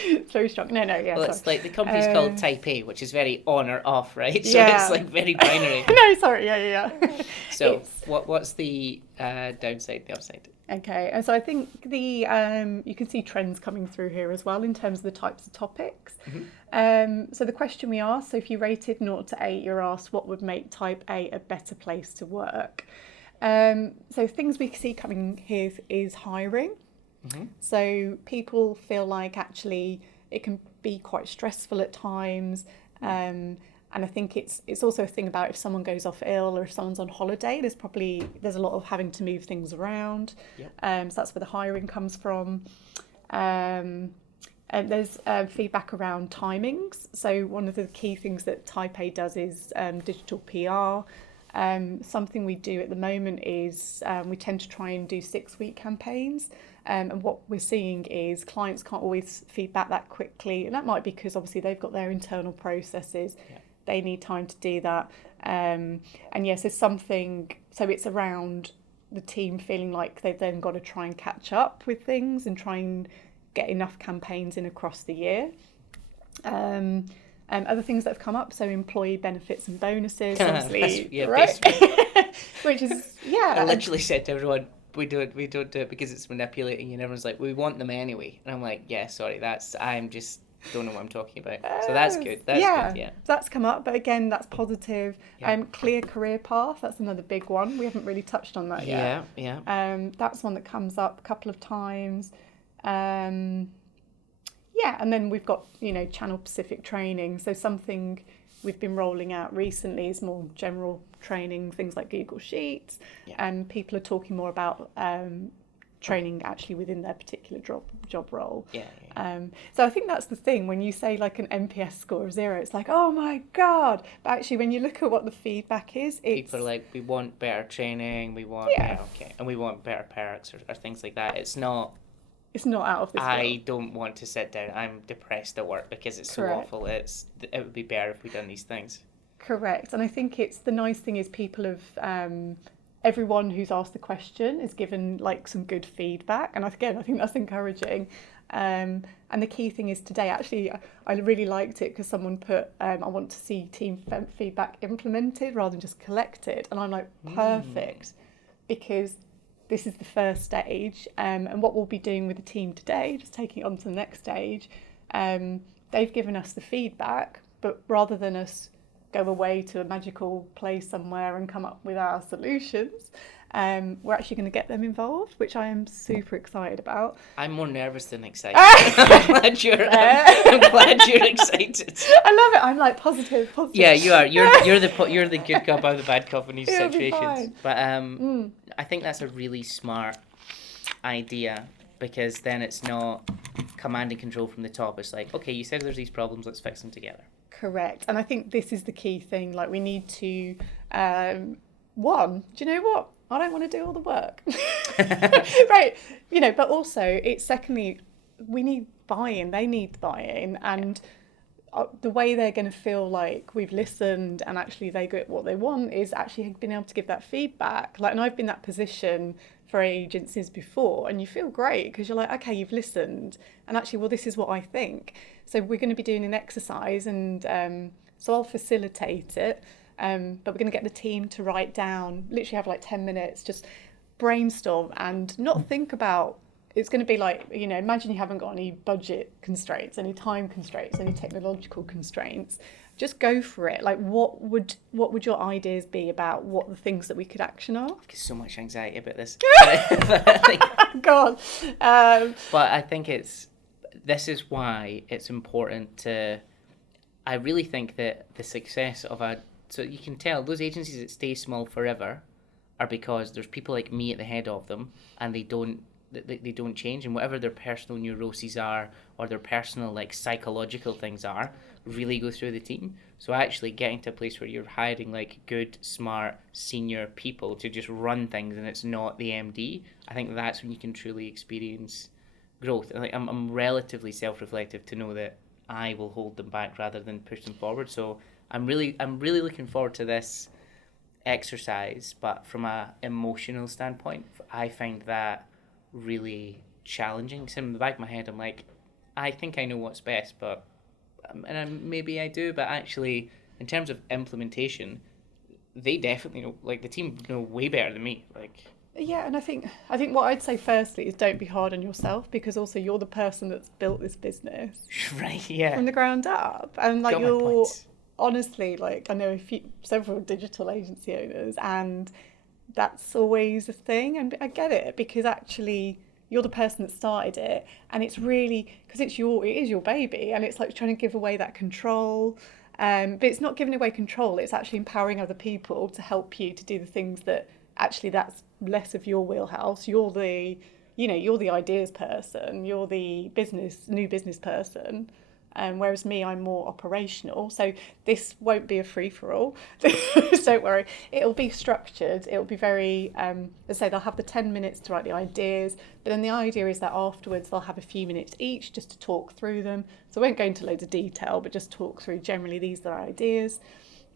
It's very strong. No, yeah. Well, sorry. It's like the company's called Type A, which is very on or off, right? So it's like very binary. No, sorry, yeah. So what's the downside, the upside? Okay, and so I think the you can see trends coming through here as well in terms of the types of topics. So the question we asked, so if you rated 0 to 8, you're asked what would make type A a better place to work. So things we see coming here is hiring. So people feel like actually it can be quite stressful at times. And I think it's also a thing about if someone goes off ill or if someone's on holiday, there's a lot of having to move things around. So that's where the hiring comes from. And there's feedback around timings. So one of the key things that Type A does is digital PR. Something we do at the moment is we tend to try and do 6-week campaigns. And what we're seeing is clients can't always feedback that quickly. And that might be because obviously they've got their internal processes. They need time to do that. And yes, there's something, so it's around the team feeling like they've then got to try and catch up with things and try and get enough campaigns in across the year. Other things that have come up, so employee benefits and bonuses, obviously, right? Which is, I literally said to everyone, we don't do it because it's manipulating, and everyone's like, we want them anyway. And I'm like, yeah, sorry, I'm just don't know what I'm talking about. So that's good. That's good, yeah. That's come up, but again, that's positive. Clear career path, that's another big one. We haven't really touched on that yet. That's one that comes up a couple of times. And then we've got, channel specific training. So something we've been rolling out recently is more general training, things like Google Sheets. And people are talking more about training actually within their particular job role. So I think that's the thing, when you say like an NPS score of 0, it's like, oh my God. But actually when you look at what the feedback is, people are like, we want better training, we want and we want better perks or things like that. It's not out of this world. I don't want to sit down. I'm depressed at work because it's so awful. It would be better if we'd done these things. Correct. And I think the nice thing is people have, everyone who's asked the question is given like some good feedback. And again, I think that's encouraging. And the key thing is today, actually, I really liked it because someone put, I want to see team feedback implemented rather than just collected. And I'm like, perfect, because this is the first stage, and what we'll be doing with the team today, just taking it on to the next stage, they've given us the feedback, but rather than us go away to a magical place somewhere and come up with our solutions, we're actually going to get them involved, which I am super excited about. I'm more nervous than excited. I'm glad you're excited. I love it. I'm like positive. Yeah, you are. You're the good cop, I'm the bad cop in these situations. But I think that's a really smart idea, because then it's not command and control from the top. It's like, okay, you said there's these problems, let's fix them together. Correct. And I think this is the key thing. Like, we need to, do you know what? I don't want to do all the work. Right. But also it's secondly, we need buy-in. They need buy-in. And the way they're going to feel like we've listened and actually they get what they want is actually being able to give that feedback. Like, and I've been in that position for agencies before, and you feel great because you're like, okay, you've listened, and actually, well, this is what I think. So we're going to be doing an exercise, and so I'll facilitate it, but we're going to get the team to write down, literally have like 10 minutes, just brainstorm and not think about. It's going to be like, imagine you haven't got any budget constraints, any time constraints, any technological constraints. Just go for it. Like, what would your ideas be about what the things that we could action are? I've got so much anxiety about this. God. But I think this is why it's important to. I really think that the success of so you can tell those agencies that stay small forever are because there's people like me at the head of them, and they don't change, and whatever their personal neuroses are or their personal like psychological things are really go through the team. So actually getting to a place where you're hiring like good, smart, senior people to just run things and it's not the MD, I think that's when you can truly experience growth. And like I'm relatively self-reflective to know that I will hold them back rather than push them forward. So I'm really looking forward to this exercise, but from a emotional standpoint, I find that really challenging. Because in the back of my head, I'm like, I think I know what's best, but maybe I do, but actually, in terms of implementation, they definitely know. Like, the team know way better than me. Like, Yeah, and I think what I'd say firstly is don't be hard on yourself, because also you're the person that's built this business Right, yeah. from the ground up, and like Got my you're points. honestly, like I know several digital agency owners, and that's always a thing, and I get it, because actually you're the person that started it, and it's really because it is your baby, and it's like trying to give away that control. But it's not giving away control, it's actually empowering other people to help you to do the things that actually that's less of your wheelhouse. You're the ideas person, you're the new business person. Whereas me, I'm more operational. So this won't be a free-for-all. Don't worry. It'll be structured. It'll be very, let's say they'll have the 10 minutes to write the ideas, but then the idea is that afterwards they'll have a few minutes each just to talk through them. So I won't go into loads of detail, but just talk through generally these are ideas.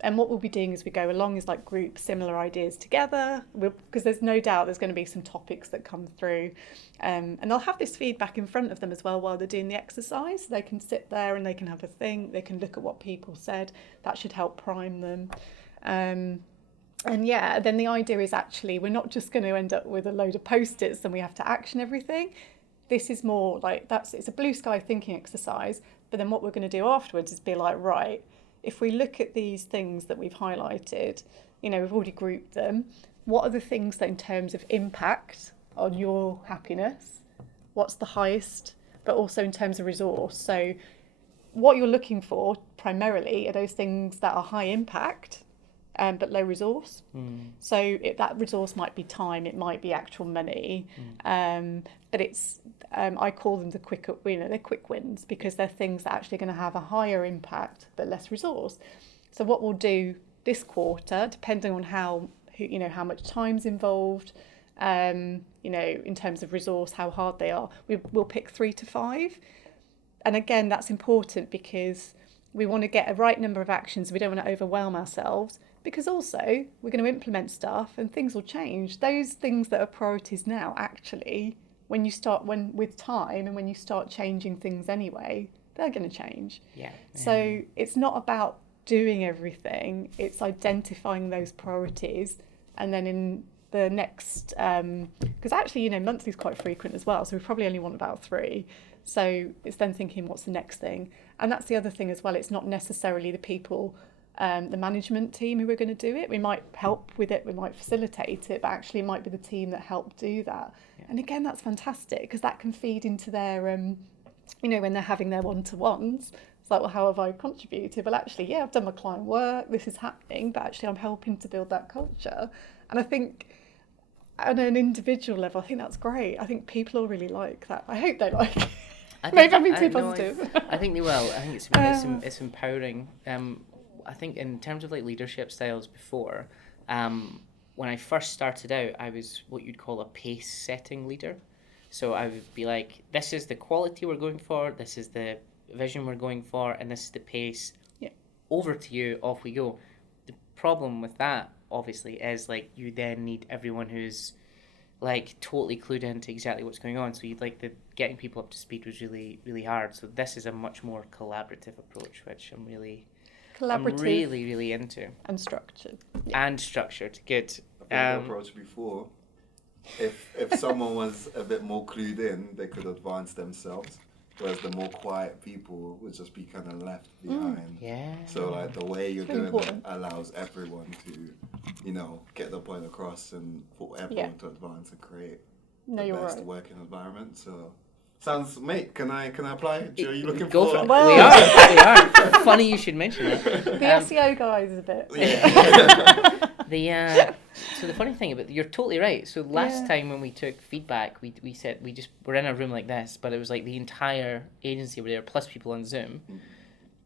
And what we'll be doing as we go along is like group similar ideas together, because there's no doubt there's going to be some topics that come through. And they'll have this feedback in front of them as well while they're doing the exercise. They can sit there and they can have a think, they can look at what people said. That should help prime them. And yeah, then the idea is actually we're not just going to end up with a load of post-its and we have to action everything. This is more like it's a blue sky thinking exercise. But then what we're going to do afterwards is be like, right, if we look at these things that we've highlighted, we've already grouped them. What are the things that in terms of impact on your happiness, what's the highest, but also in terms of resource? So what you're looking for primarily are those things that are high impact, but low resource. So that resource might be time, it might be actual money, but it's I call them the they're quick wins, because they're things that are actually going to have a higher impact but less resource. So what we'll do this quarter, depending on how much time's involved, in terms of resource, how hard they are, we'll pick 3 to 5. And again, that's important because we want to get a right number of actions. We don't want to overwhelm ourselves, because also we're going to implement stuff and things will change. Those things that are priorities now, actually, with time and when you start changing things anyway, they're going to change. Yeah. So it's not about doing everything, it's identifying those priorities, and then in the next, because actually, monthly is quite frequent as well, so we probably only want about 3. So it's then thinking, what's the next thing? And that's the other thing as well. It's not necessarily the people, the management team who are going to do it. We might help with it, we might facilitate it, but actually it might be the team that help do that. Yeah. And again, that's fantastic, because that can feed into their, when they're having their one-to-ones. It's like, well, how have I contributed? Well, actually, yeah, I've done my client work, this is happening, but actually I'm helping to build that culture. And I think on an individual level, I think that's great. I think people will really like that. I hope they like it. Maybe I'm being too positive. I think they will. I think it's empowering. I think in terms of like leadership styles before, when I first started out, I was what you'd call a pace-setting leader. So I would be like, this is the quality we're going for, this is the vision we're going for, and this is the pace. Yeah. Over to you, off we go. The problem with that, obviously, is like you then need everyone who's like totally clued into exactly what's going on. So you'd like getting people up to speed was really, really hard. So this is a much more collaborative approach, which I'm really into. And structured. Yeah. And structured, good. The approach before, if someone was a bit more clued in, they could advance themselves. Whereas the more quiet people would just be kind of left behind. Yeah. So like the way you're doing it allows everyone to, get the point across, and for everyone to advance and create the best working environment. So mate, can I apply? Are you looking for it? Well, we are. Funny you should mention that. The SEO guy is a bit. Yeah. So the funny thing about you're totally right. So last time when we took feedback, we said we're in a room like this, but it was like the entire agency were there plus people on Zoom,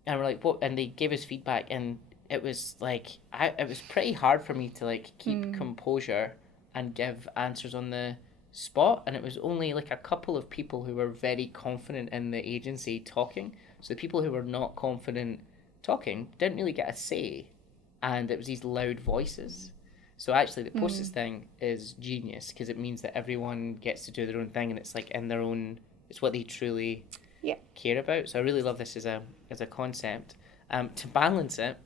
and we're like, what? And they gave us feedback, and it was like it was pretty hard for me to like keep composure and give answers on the spot, and it was only like a couple of people who were very confident in the agency talking. So the people who were not confident talking didn't really get a say, and it was these loud voices. So actually the post-its thing is genius, because it means that everyone gets to do their own thing, and it's like in their own, it's what they truly care about. So I really love this as a concept. To balance it,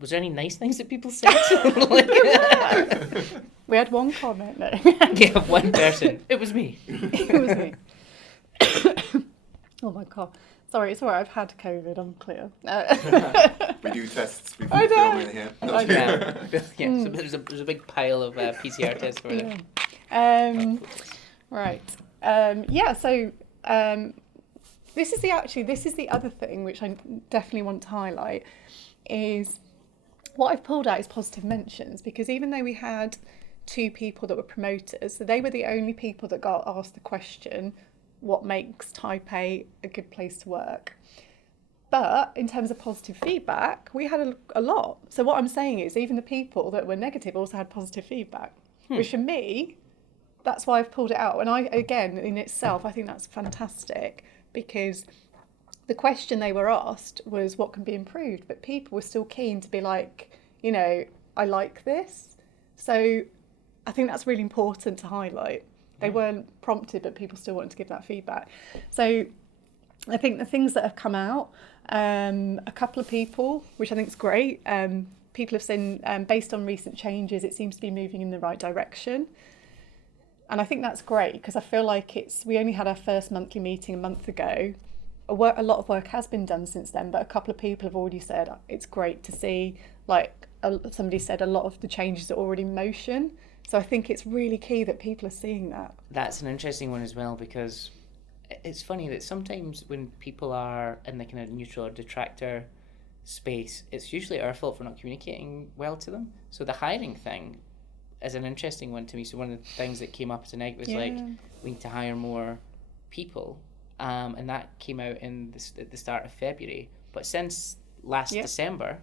was there any nice things that people said? We had one comment. No. Yeah, one person. It was me. It was me. Oh my God. Sorry, it's all right. I've had COVID. I'm clear. We do tests before we film in here. Yeah. So there's a big pile of PCR tests for it. Right. So this is the other thing which I definitely want to highlight is what I've pulled out is positive mentions, because even though we had 2 people that were promoters, so they were the only people that got asked the question, what makes Type A a good place to work? But in terms of positive feedback, we had a lot. So what I'm saying is even the people that were negative also had positive feedback, which for me, that's why I've pulled it out. And again, in itself, I think that's fantastic, because the question they were asked was what can be improved, but people were still keen to be like, I like this. So I think that's really important to highlight. They weren't prompted, but people still wanted to give that feedback. So I think the things that have come out, a couple of people, which I think is great, people have seen, based on recent changes, it seems to be moving in the right direction. And I think that's great, because I feel like we only had our first monthly meeting a month ago. A lot of work has been done since then, but a couple of people have already said it's great to see, like somebody said, a lot of the changes are already in motion. So I think it's really key that people are seeing that. That's an interesting one as well, because it's funny that sometimes when people are in the kind of neutral or detractor space, it's usually our fault for not communicating well to them. So the hiring thing is an interesting one to me. So one of the things that came up as an egg was like, we need to hire more people. And that came out at the start of February. But since last December,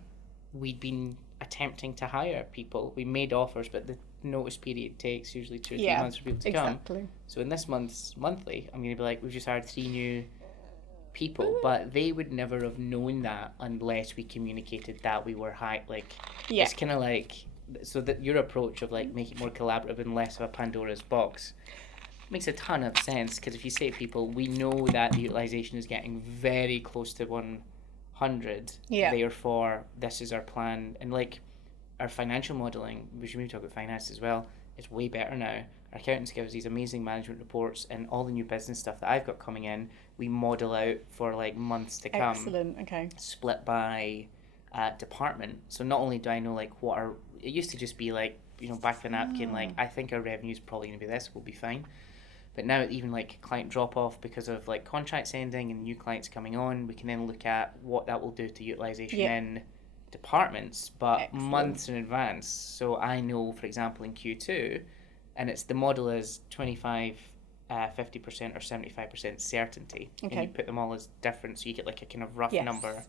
we'd been attempting to hire people. We made offers, but the notice period takes usually 2 or 3 months for people to come. So in this month's monthly, I'm going to be like, we've just hired 3 new people, but they would never have known that unless we communicated that we were it's kind of like, so that your approach of like making it more collaborative and less of a Pandora's box makes a ton of sense, because if you say to people, we know that the utilisation is getting very close to 100, therefore this is our plan, and like our financial modelling, we should maybe talk about finance as well, it's way better now. Our accountants give us these amazing management reports, and all the new business stuff that I've got coming in, we model out for like months to come. Excellent, okay. Split by department. So not only do I know like it used to just be like, back of a napkin, like I think our revenue is probably going to be this, we'll be fine. But now even like client drop off because of like contracts ending and new clients coming on, we can then look at what that will do to utilisation in departments, but months in advance. So I know, for example, in Q2, and the model is 25, 50% or 75% certainty, and you put them all as different, so you get like a kind of rough number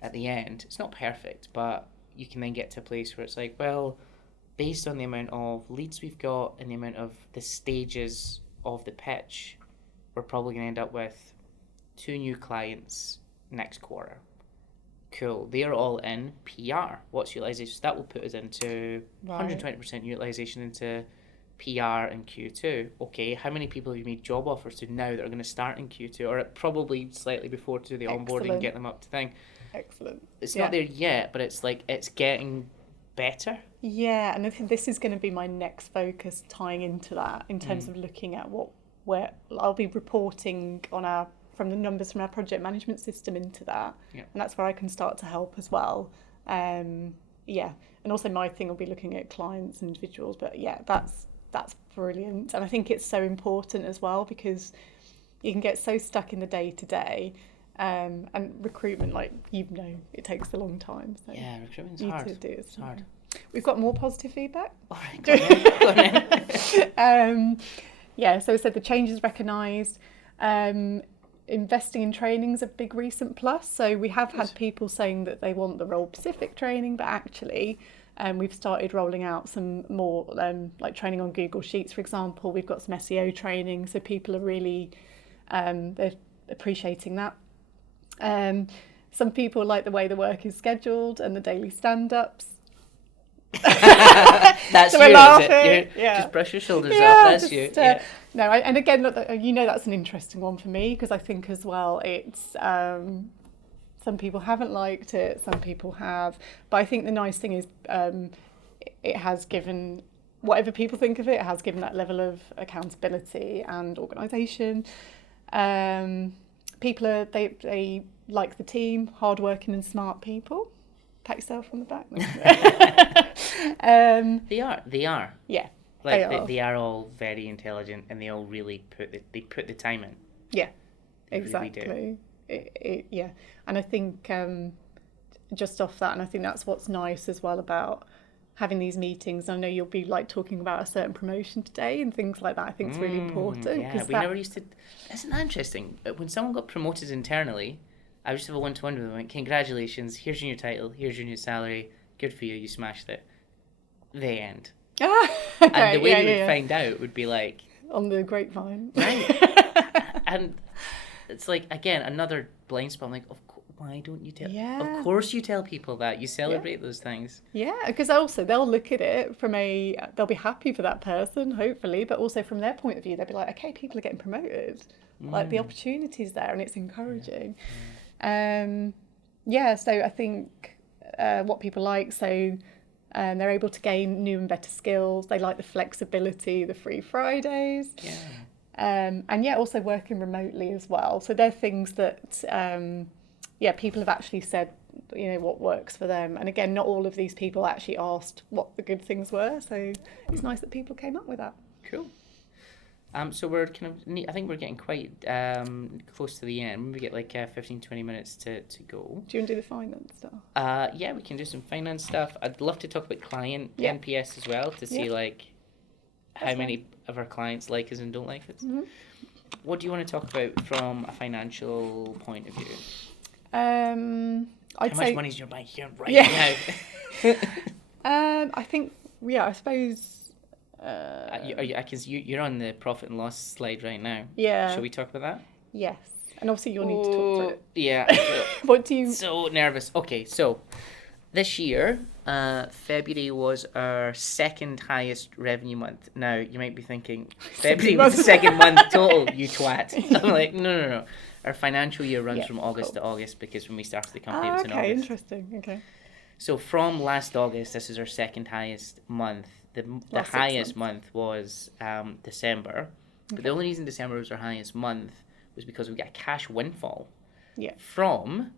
at the end. It's not perfect, but you can then get to a place where it's like, well, based on the amount of leads we've got and the amount of the stages of the pitch, we're probably going to end up with 2 new clients next quarter. Cool. They're all in PR. What's utilisation? So that will put us into 120% utilisation into PR in Q2. Okay, how many people have you made job offers to now that are going to start in Q2, or probably slightly before to do the onboarding and get them up to thing? Excellent. It's not there yet, but it's like it's getting better. Yeah, and I think this is going to be my next focus, tying into that in terms of looking at where I'll be reporting on from the numbers from our project management system into that, and that's where I can start to help as well. And also my thing will be looking at clients and individuals, but that's brilliant, and I think it's so important as well, because you can get so stuck in the day to day. And recruitment, it takes a long time. So recruitment's hard. It's hard. We've got more positive feedback. All right, go on then. So I said the changes recognised. Investing in training is a big recent plus. So we have had people saying that they want the role-specific training, but actually we've started rolling out some more like training on Google Sheets, for example. We've got some SEO training, so people are really they're appreciating that. Some people like the way the work is scheduled and the daily stand-ups. That's so you, laughing. Is it? Just brush your shoulders off. That's you. No, and again, that's an interesting one for me, because I think as well it's some people haven't liked it, some people have, but I think the nice thing is it has given whatever people think of it, it has given that level of accountability and organisation. People are they like the team, hardworking and smart people. Pat yourself on the back. They are. Yeah. Like they are all very intelligent, and they all really put the time in. Yeah, They exactly. really Yeah, and I think just off that, and I think that's what's nice as well about having these meetings. I know you'll be like talking about a certain promotion today and things like that. I think it's really important. Yeah, we never used to. Isn't that interesting? When someone got promoted internally, I used to have a one-to-one with them. Like, congratulations, here's your new title, here's your new salary, good for you, you smashed it. The end. Okay, and the way they would find out would be like on the grapevine, right? And it's like, again, another blind spot. I'm like, why don't you tell? Yeah. Of course you tell people that. You celebrate those things. Yeah, because also they'll look at it from they'll be happy for that person, hopefully, but also from their point of view, they'll be like, okay, people are getting promoted. Like the opportunity's there and it's encouraging. So I think what people like, they're able to gain new and better skills. They like the flexibility, the free Fridays. Yeah. And also working remotely as well. So they're things that, people have actually said, what works for them. And again, not all of these people actually asked what the good things were. So it's nice that people came up with that. Cool. So we're I think we're getting quite close to the end. We get like 15-20 minutes to go. Do you want to do the finance stuff? Yeah, we can do some finance stuff. I'd love to talk about client NPS as well to see how many of our clients like us and don't like us. Mm-hmm. What do you want to talk about from a financial point of view? How much money is your bank here right now? I think, I suppose... I can see you're on the profit and loss slide right now. Yeah. Shall we talk about that? Yes. And obviously you'll need to talk through it. Yeah. What do you... So nervous. Okay, so this year, February was our second highest revenue month. Now, you might be thinking, February was the second month total, you twat. I'm like, no. Our financial year runs from August to August because when we started the company, it was in August. Okay, interesting. Okay. So from last August, this is our second highest month. The highest month was December. But the only reason December was our highest month was because we got a cash windfall from,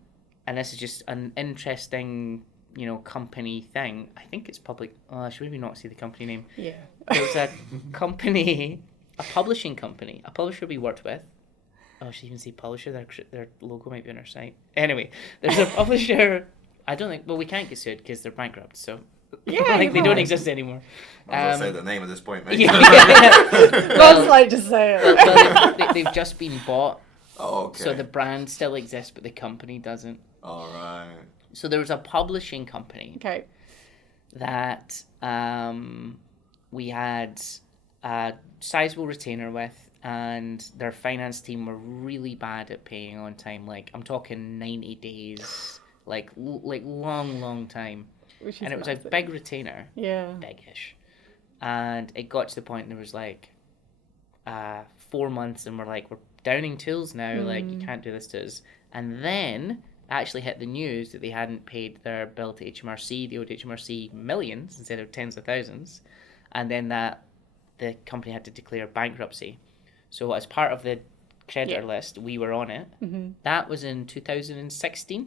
and this is just an interesting, company thing. I think it's public. I should maybe not say the company name. Yeah. There was a company, a publishing company, a publisher we worked with. Oh, I should even say publisher. Their logo might be on our site. Anyway, there's a publisher. I don't think. Well, we can't get sued because they're bankrupt. So. Yeah, they don't exist anymore. I'll say the name at this point, mate. Well, like to say it. Well, they've just been bought. Oh, okay. So the brand still exists, but the company doesn't. All right. So there was a publishing company that we had a sizable retainer with, and their finance team were really bad at paying on time. Like, I'm talking 90 days, like long time. And it was a big retainer. Yeah. Big-ish. And it got to the point and there was like 4 months and we're like, we're downing tools now, like you can't do this to us. And then actually hit the news that they hadn't paid their bill to HMRC. They owed HMRC millions instead of tens of thousands. And then the company had to declare bankruptcy. So as part of the creditor list, we were on it. Mm-hmm. That was in 2016.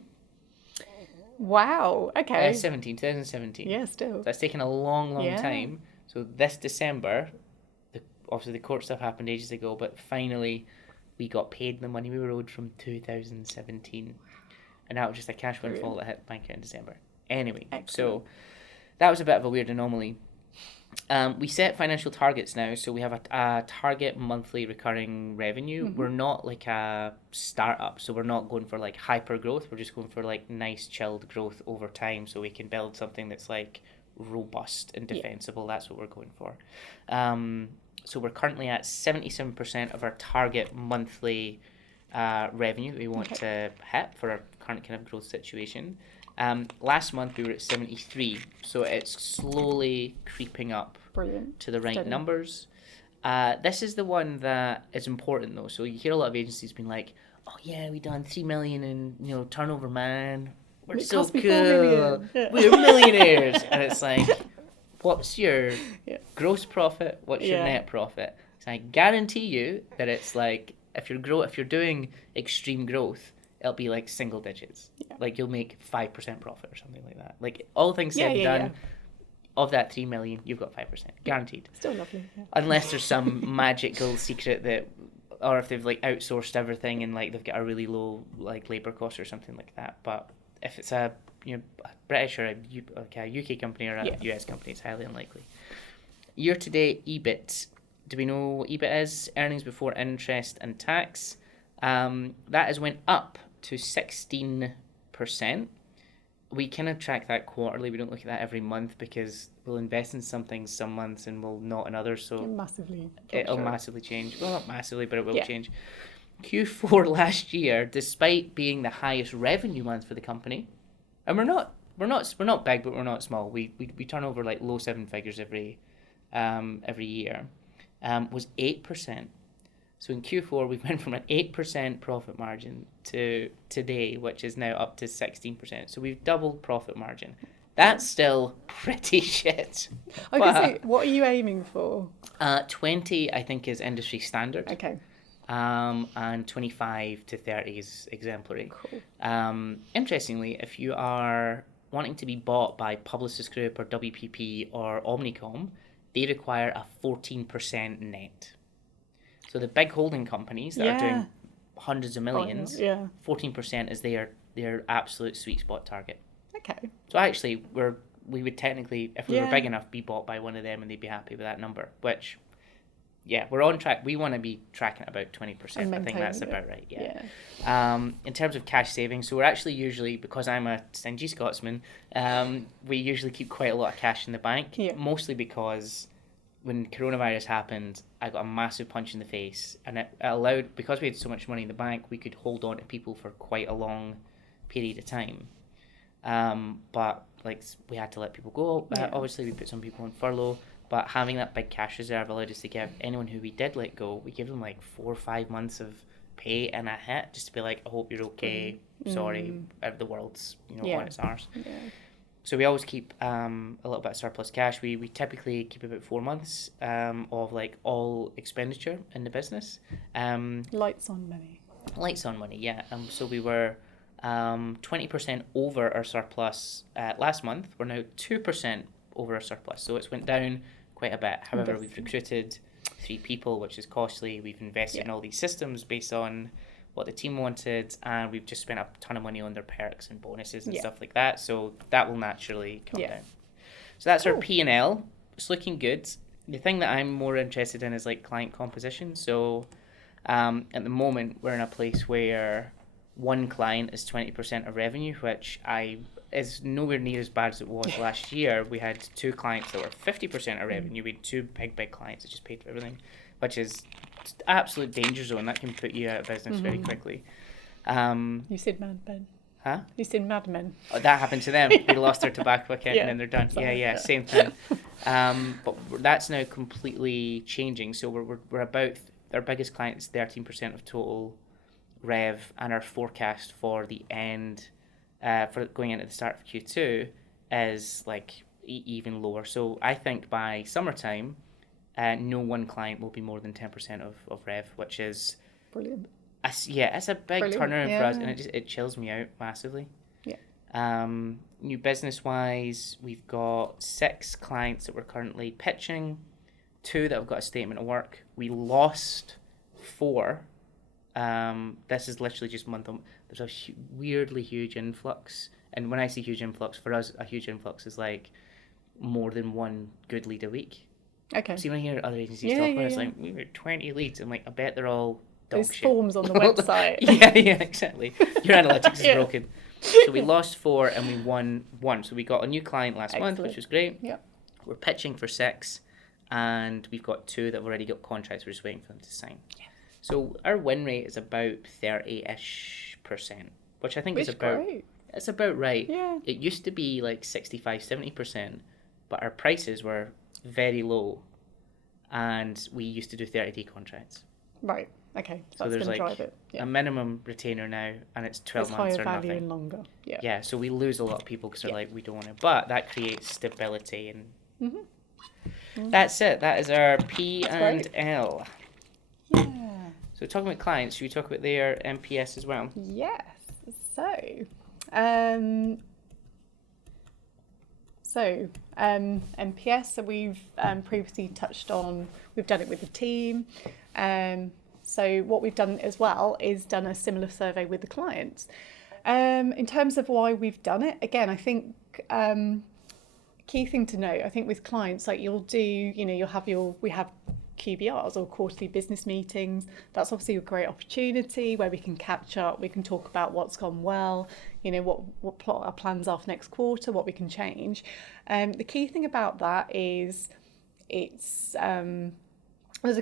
Wow, okay. 2017. Yeah, still. That's taken a long time. So this December, obviously the court stuff happened ages ago, but finally we got paid the money we were owed from 2017. And that was just a cash windfall that hit the bank account in December. Anyway, so that was a bit of a weird anomaly. We set financial targets now, so we have a target monthly recurring revenue. Mm-hmm. We're not like a startup, so we're not going for like hyper growth. We're just going for like nice chilled growth over time, so we can build something that's like robust and defensible. That's what we're going for. So we're currently at 77% of our target monthly revenue that we want to hit for our current kind of growth situation. Last month we were at 73, so it's slowly creeping up to the right numbers. This is the one that is important though. So you hear a lot of agencies being like, "Oh yeah, we done 3 million in turnover, man. We're so cool. We're millionaires." And it's like, what's your gross profit? What's your net profit? So I guarantee you that it's like, if you're doing extreme growth, it'll be like single digits. Yeah. Like you'll make 5% profit or something like that. Like all things said and done, of that 3 million, you've got 5%. Guaranteed. Still lovely. Yeah. Unless there's some magical secret that, or if they've like outsourced everything and like they've got a really low like labour cost or something like that. But if it's a British or a UK company or a US company, it's highly unlikely. Year to date EBIT. Do we know what EBIT is? Earnings before interest and tax. That has went up to 16%. We kind of track that quarterly. We don't look at that every month because we'll invest in something some months and we'll not in others. So it'll massively change. Well, not massively, but it will change. Q4 last year, despite being the highest revenue month for the company, and we're not big, but we're not small. We turn over like low 7 figures every year. Was 8%. So in Q4, we went from an 8% profit margin to today, which is now up to 16%. So we've doubled profit margin. That's still pretty shit. I was going to say, what are you aiming for? 20, I think, is industry standard. Okay. And 25 to 30 is exemplary. Cool. Interestingly, if you are wanting to be bought by Publicis Group or WPP or Omnicom, they require a 14% net. So the big holding companies that are doing hundreds of millions, 14% is their absolute sweet spot target. Okay. So actually, we would technically, if we were big enough, be bought by one of them and they'd be happy with that number, which, we're on track. We want to be tracking at about 20%. I think that's about right, in terms of cash savings, so we're actually usually, because I'm a stingy Scotsman, we usually keep quite a lot of cash in the bank, mostly because when coronavirus happened, I got a massive punch in the face, and it allowed, because we had so much money in the bank, we could hold on to people for quite a long period of time. But like we had to let people go. Obviously, we put some people on furlough, but having that big cash reserve allowed us to give anyone who we did let go, we give them like 4 or 5 months of pay and a hit, just to be like, I hope you're okay. Sorry, the world's on its arse. Yeah. So we always keep a little bit of surplus cash. We typically keep about 4 months of like all expenditure in the business. Lights on money. Lights on money, yeah. So we were 20% over our surplus last month. We're now 2% over our surplus. So it's went down quite a bit. However, we've recruited 3 people, which is costly. We've invested in all these systems based on what the team wanted, and we've just spent a ton of money on their perks and bonuses and stuff like that, so that will naturally come down. So that's our P&L. It's looking good. The thing that I'm more interested in is like client composition. So at the moment we're in a place where one client is 20% of revenue, which is nowhere near as bad as it was last year. We had 2 clients that were 50% of revenue. We had 2 big clients that just paid for everything, which is absolute danger zone. That can put you out of business very quickly. You said Mad Men. Huh? You said Mad Men. Oh, that happened to them. They lost their tobacco account and then they're done. Same thing. But that's now completely changing. So we're about, our biggest client is 13% of total rev, and our forecast for the end, for going into the start of Q2, is like even lower. So I think by summertime, no one client will be more than 10% of rev, which is brilliant. It's a big turnaround for us, and it chills me out massively. New business wise, we've got 6 clients that we're currently pitching, 2 that have got a statement of work. We lost 4. This is literally just month on. There's a weirdly huge influx, and when I say huge influx, for us a huge influx is like more than 1 good lead a week. Okay. So when I hear other agencies talk about it, it's like, we were 20 leads. I'm like, I bet they're all dog those shit. forms on the website. Exactly. Your analytics is broken. So we lost 4 and we won 1. So we got a new client last month, which was great. Yeah. We're pitching for 6, and we've got 2 that have already got contracts. We're just waiting for them to sign. Yeah. So our win rate is about 30-ish%, which I think is about great. It's about right. Yeah. It used to be like 65-70%, but our prices were very low, and we used to do 30-day contracts. Right. Okay. So there's like drive it. a minimum retainer now, and it's 12 months or higher value nothing. and longer. Yeah. Yeah. So we lose a lot of people because they're like, we don't want to. But that creates stability and. That's it. That is our P and L. Yeah. So talking about clients, should we talk about their NPS as well? Yes. NPS, so we've previously touched on, we've done it with the team. So what we've done as well is done a similar survey with the clients. In terms of why we've done it, again, I think key thing to note, I think with clients, like we have QBRs or quarterly business meetings. That's obviously a great opportunity where we can catch up, we can talk about what's gone well, what our plans are for next quarter, what we can change. The key thing about that is there's a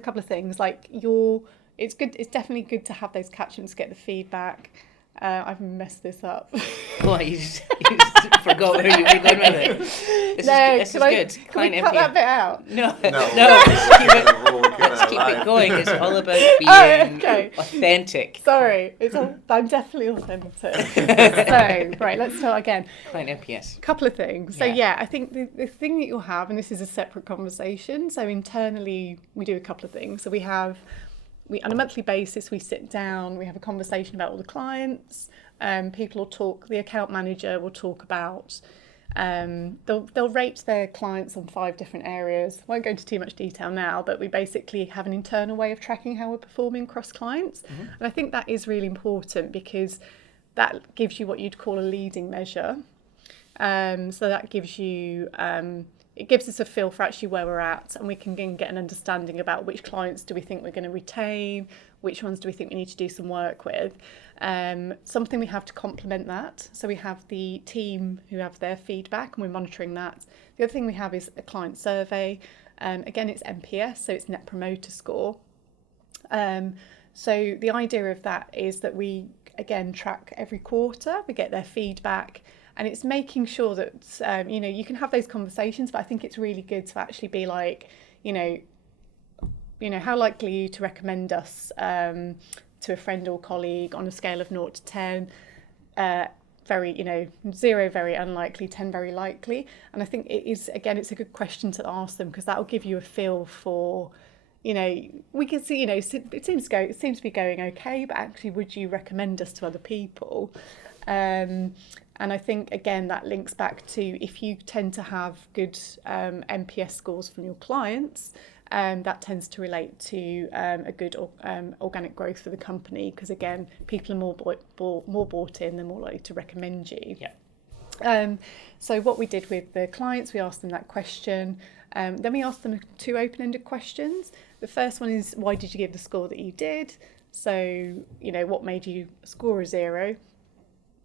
couple of things, like it's definitely good to have those catch-ups, get the feedback. I've messed this up. What, you just forgot where you were going with it? This is good. Can we cut that bit out? No. Let's keep it going. It's all about being authentic. Sorry, I'm definitely authentic. So, right, let's start again. Client NPS. A couple of things. So, I think the thing that you'll have, and this is a separate conversation, so internally we do a couple of things. So on a monthly basis, we sit down, we have a conversation about all the clients. People will talk, the account manager will talk about, they'll rate their clients on 5 different areas. Won't go into too much detail now, but we basically have an internal way of tracking how we're performing across clients. Mm-hmm. And I think that is really important because that gives you what you'd call a leading measure. So that gives you, it gives us a feel for actually where we're at, and we can get an understanding about which clients do we think we're going to retain, which ones do we think we need to do some work with. Something we have to complement that. So we have the team who have their feedback and we're monitoring that. The other thing we have is a client survey. Again, it's NPS, so it's Net Promoter Score. So the idea of that is that we, again, track every quarter, we get their feedback. And it's making sure that, you can have those conversations, but I think it's really good to actually be like, how likely are you to recommend us to a friend or colleague on a scale of 0 to 10? Very, 0 very unlikely, 10 very likely. And I think it's a good question to ask them because that will give you a feel for, we can see, it seems to be going okay, but actually would you recommend us to other people? And I think, again, that links back to if you tend to have good NPS scores from your clients, that tends to relate to a good organic growth for the company because, again, people are more bought in, they're more likely to recommend you. Yeah. So what we did with the clients, we asked them that question. Then we asked them 2 open-ended questions. The first one is, why did you give the score that you did? So, what made you score a 0?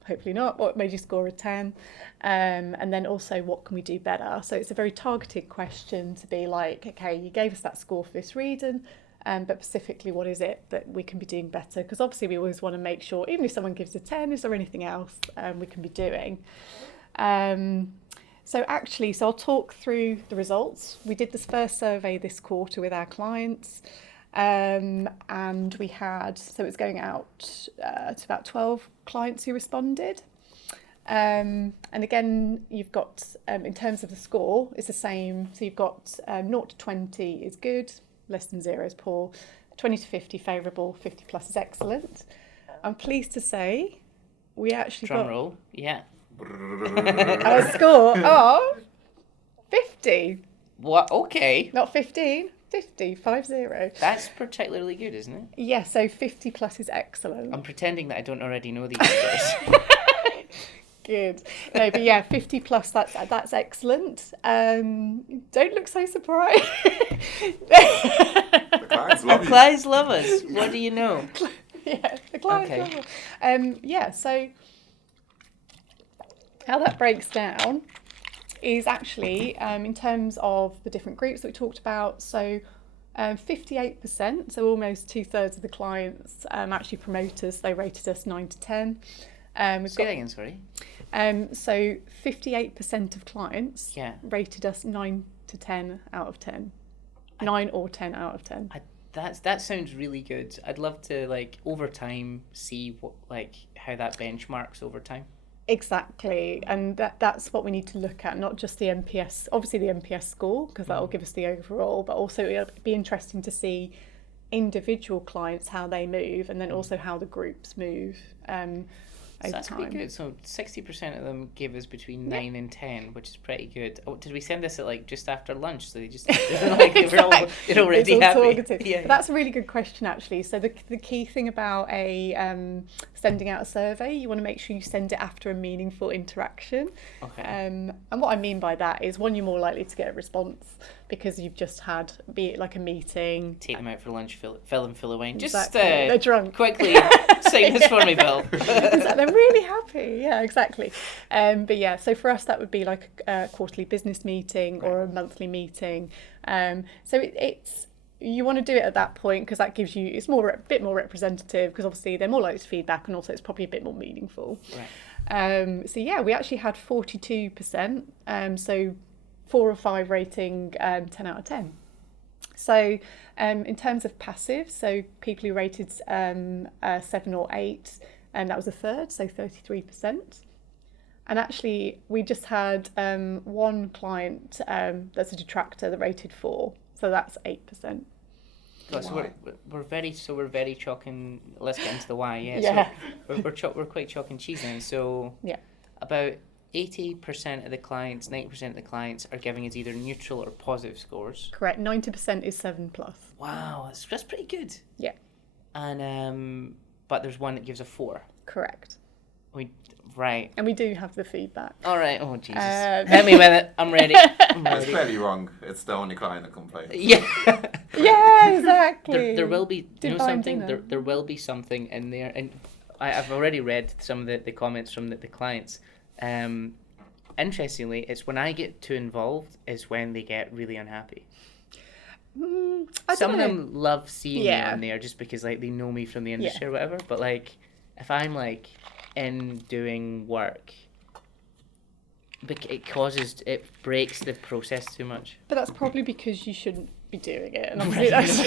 Hopefully not. What made you score a 10? And then also, what can we do better? So it's a very targeted question to be like, okay, you gave us that score for this reason, but specifically, what is it that we can be doing better? Because obviously we always want to make sure, even if someone gives a 10, is there anything else we can be doing? So I'll talk through the results. We did this first survey this quarter with our clients. And we had, so it's going out to about 12 clients who responded. And again, you've got, in terms of the score, it's the same. So you've got 0 to 20 is good, less than 0 is poor, 20 to 50 favourable, 50 plus is excellent. I'm pleased to say we actually Drum roll, yeah. a score of 50. What? Okay. Not 15. 50. That's particularly good, isn't it? Yeah, so 50 plus is excellent. I'm pretending that I don't already know these scores. Good. No, but yeah, 50 plus, that's excellent. Don't look so surprised. The clients love you. Clients love us. What do you know? Yeah, the clients love us. So how that breaks down is actually in terms of the different groups that we talked about. So 58%, so almost 2/3 of the clients actually promote us. They rated us 9 to 10. Say that again, sorry. So 58% of clients rated us 9 to 10 out of 10. 9 or 10 out of 10. That sounds really good. I'd love to over time see what how that benchmarks over time. Exactly, and that's what we need to look at, not just the NPS, obviously the NPS score, because that will give us the overall, but also it'll be interesting to see individual clients, how they move, and then also how the groups move over That's time. pretty good. So 60% of them gave us between 9 and 10, which is pretty good. Oh, did we send this at like just after lunch? So they just like they're already happy. Targeted. Yeah. But that's a really good question, actually. So the key thing about sending out a survey, you want to make sure you send it after a meaningful interaction. Okay. And what I mean by that is, one, you're more likely to get a response because you've just had, be it like a meeting. Take them out for lunch, fill them full of wine. Exactly. They're drunk. Quickly say this for me, Bill. They're really happy. Yeah, exactly. But yeah, so for us that would be like a quarterly business meeting or a monthly meeting. So it's you want to do it at that point because that gives you, it's a bit more representative, because obviously they're more likely to feedback, and also it's probably a bit more meaningful. Right. So yeah, we actually had 42%. So 4 or 5 rating 10 out of 10. So in terms of passive, so people who rated 7 or 8, and that was a third, so 33%. And actually, we just had one client that's a detractor that rated 4, so that's 8%. God, so we're very chalk and let's get into the why. Yeah. So we're quite chalk and cheese now. So yeah, about 80% of the clients, 90% of the clients are giving us either neutral or positive scores. Correct. 90% is 7+. Wow, that's pretty good. Yeah. And but there's one that gives a 4. Correct. Right. And we do have the feedback. All right. Oh Jesus. Hit me with it. I'm ready. It's clearly wrong. It's the only client that complains. Yeah. Yeah, exactly. There will be something. Dinner. There will be something in there, and I've already read some of the comments from the clients. Interestingly, it's when I get too involved is when they get really unhappy. Some of them love seeing me on there just because like they know me from the industry or whatever. But like, if I'm like in doing work, it breaks the process too much. But that's probably because you shouldn't be doing it, and obviously that's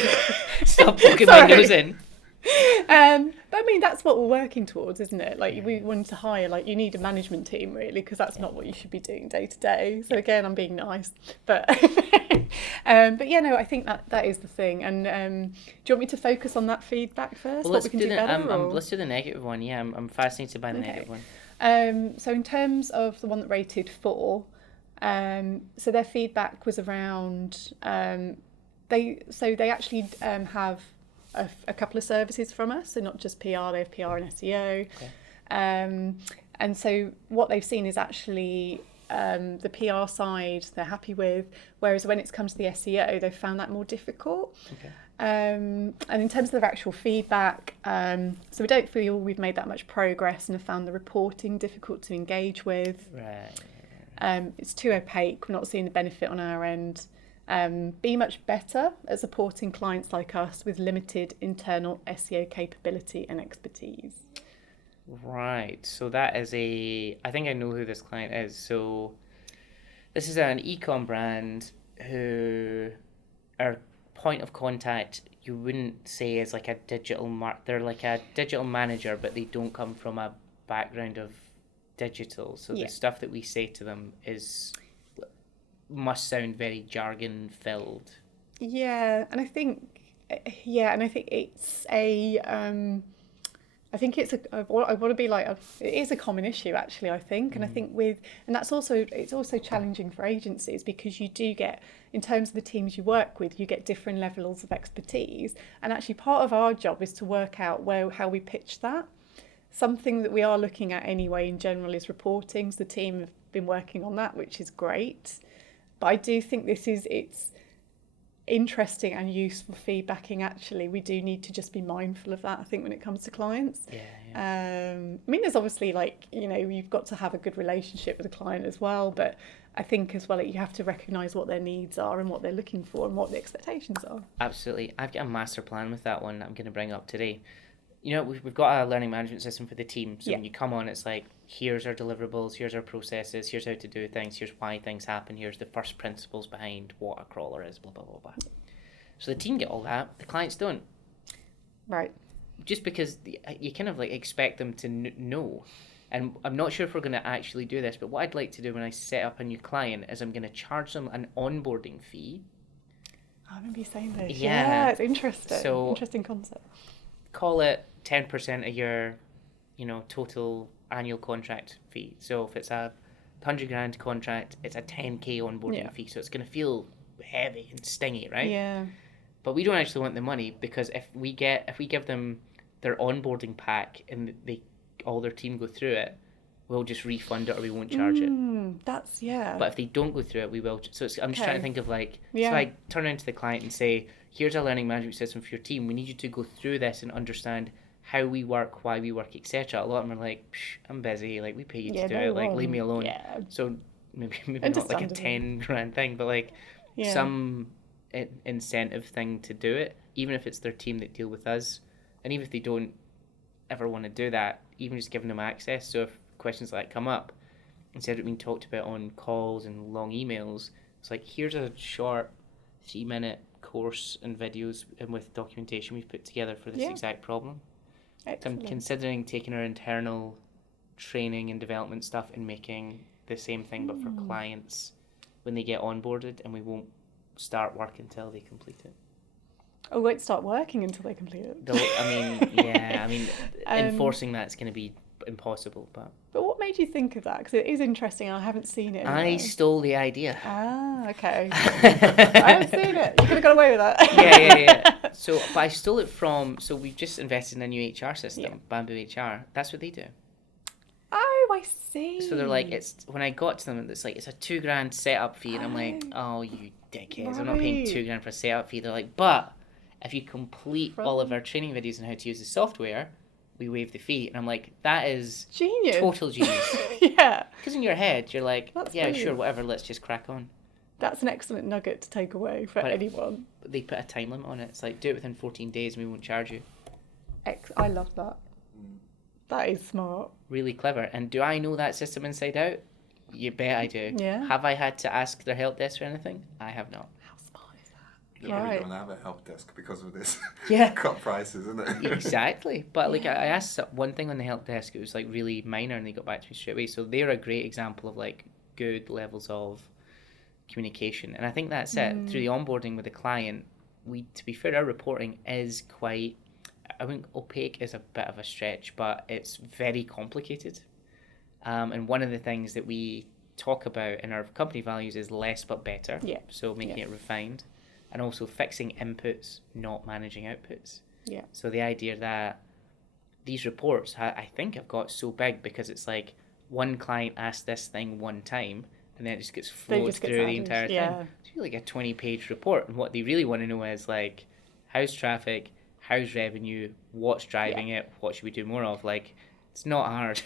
stop poking my nose in. But I mean, that's what we're working towards, isn't it? Like, we want to hire, like, you need a management team, really, because that's not what you should be doing day to day. So again, I'm being nice, but yeah, no, I think that is the thing. And do you want me to focus on that feedback first? Well, let's do the negative one. Yeah, I'm fascinated by the negative one. So in terms of the one that rated 4, so their feedback was around they actually have a couple of services from us, so not just PR, they have PR and SEO. Okay. And so what they've seen is actually the PR side they're happy with, whereas when it's come to the SEO, they've found that more difficult. Okay. And in terms of their actual feedback, so we don't feel we've made that much progress and have found the reporting difficult to engage with. Right. It's too opaque, we're not seeing the benefit on our end. Be much better at supporting clients like us with limited internal SEO capability and expertise. Right, so that is I think I know who this client is. So this is an e-com brand who are point of contact, you wouldn't say is like a they're like a digital manager, but they don't come from a background of digital. So the stuff that we say to them must sound very jargon filled. Yeah, and I think it's I think it's I want to be like it is a common issue actually, I think. And I think it's also challenging for agencies, because you do get, in terms of the teams you work with, you get different levels of expertise, and actually part of our job is to work out how we pitch that. Something that we are looking at anyway in general is reporting. So the team have been working on that, which is great. But I do think it's interesting and useful feedbacking. Actually, we do need to just be mindful of that, I think, when it comes to clients. I mean, there's obviously you've got to have a good relationship with the client as well, but I think as well you have to recognise what their needs are and what they're looking for and what the expectations are. Absolutely. I've got a master plan with that one I'm going to bring up today. You know, we've got a learning management system for the team. So when you come on, it's like, here's our deliverables, here's our processes, here's how to do things, here's why things happen, here's the first principles behind what a crawler is, blah, blah, blah, blah. So the team get all that, the clients don't. Right. Just because you kind of like expect them to know. And I'm not sure if we're going to actually do this, but what I'd like to do when I set up a new client is I'm going to charge them an onboarding fee. I remember you saying this. Yeah. It's interesting. So interesting concept. Call it 10% of your, total annual contract fee. So if it's a 100,000 contract, it's a 10k onboarding fee. So it's going to feel heavy and stingy, right? Yeah. But we don't actually want the money, because if we give them their onboarding pack and all their team go through it, we'll just refund it or we won't charge it. That's, But if they don't go through it, we will. So I'm just trying to think of so I turn around to the client and say, here's a learning management system for your team. We need you to go through this and understand how we work, why we work, etc. A lot of them are like, I'm busy, like we pay you to do it, like leave me alone. Yeah. So maybe not like a 10 grand thing, but like some incentive thing to do it, even if it's their team that deal with us. And even if they don't ever want to do that, even just giving them access. So if questions like that come up, instead of being talked about on calls and long emails, it's like, here's a short 3-minute course and videos and with documentation we've put together for this exact problem. Excellent. I'm considering taking our internal training and development stuff and making the same thing but for clients when they get onboarded, and we won't start work until they complete it. Oh, won't start working until they complete it? Enforcing that's going to be impossible. But what made you think of that? Because it is interesting. I haven't seen it. I stole the idea. Ah, okay. I haven't seen it. You could have got away with that. Yeah. So, but I stole it from. So we've just invested in a new HR system, Bamboo HR. That's what they do. Oh, I see. So they're like, when I got to them, it's like, it's a $2,000 setup fee, and I'm like, oh, you dickheads! Right. I'm not paying $2,000 for a setup fee. They're like, but if you complete all of our training videos on how to use the software, we waive the fee. And I'm like, that is genius. Total genius. Yeah. Because in your head, you're like, that's yeah, brilliant. Sure, whatever, let's just crack on. That's an excellent nugget to take away for anyone. They put a time limit on it. It's like, do it within 14 days and we won't charge you. I love that. That is smart. Really clever. And do I know that system inside out? You bet I do. Yeah. Have I had to ask their help desk or anything? I have not. How smart is that? You probably don't have a help desk because of this. Yeah. Cut prices, isn't it? Exactly. But like I asked one thing on the help desk, it was like really minor, and they got back to me straight away. So they're a great example of like good levels of communication. And I think that's it. Through the onboarding with the client, to be fair, our reporting is quite, I think opaque is a bit of a stretch, but it's very complicated. And one of the things that we talk about in our company values is less but better. Yeah. So making it refined, and also fixing inputs, not managing outputs. Yeah. So the idea that these reports, I think, have got so big because it's like one client asked this thing one time, and then it just gets flowed through the entire thing. It's really like a 20-page report, and what they really want to know is like, how's traffic, how's revenue, what's driving it, what should we do more of? Like, it's not hard.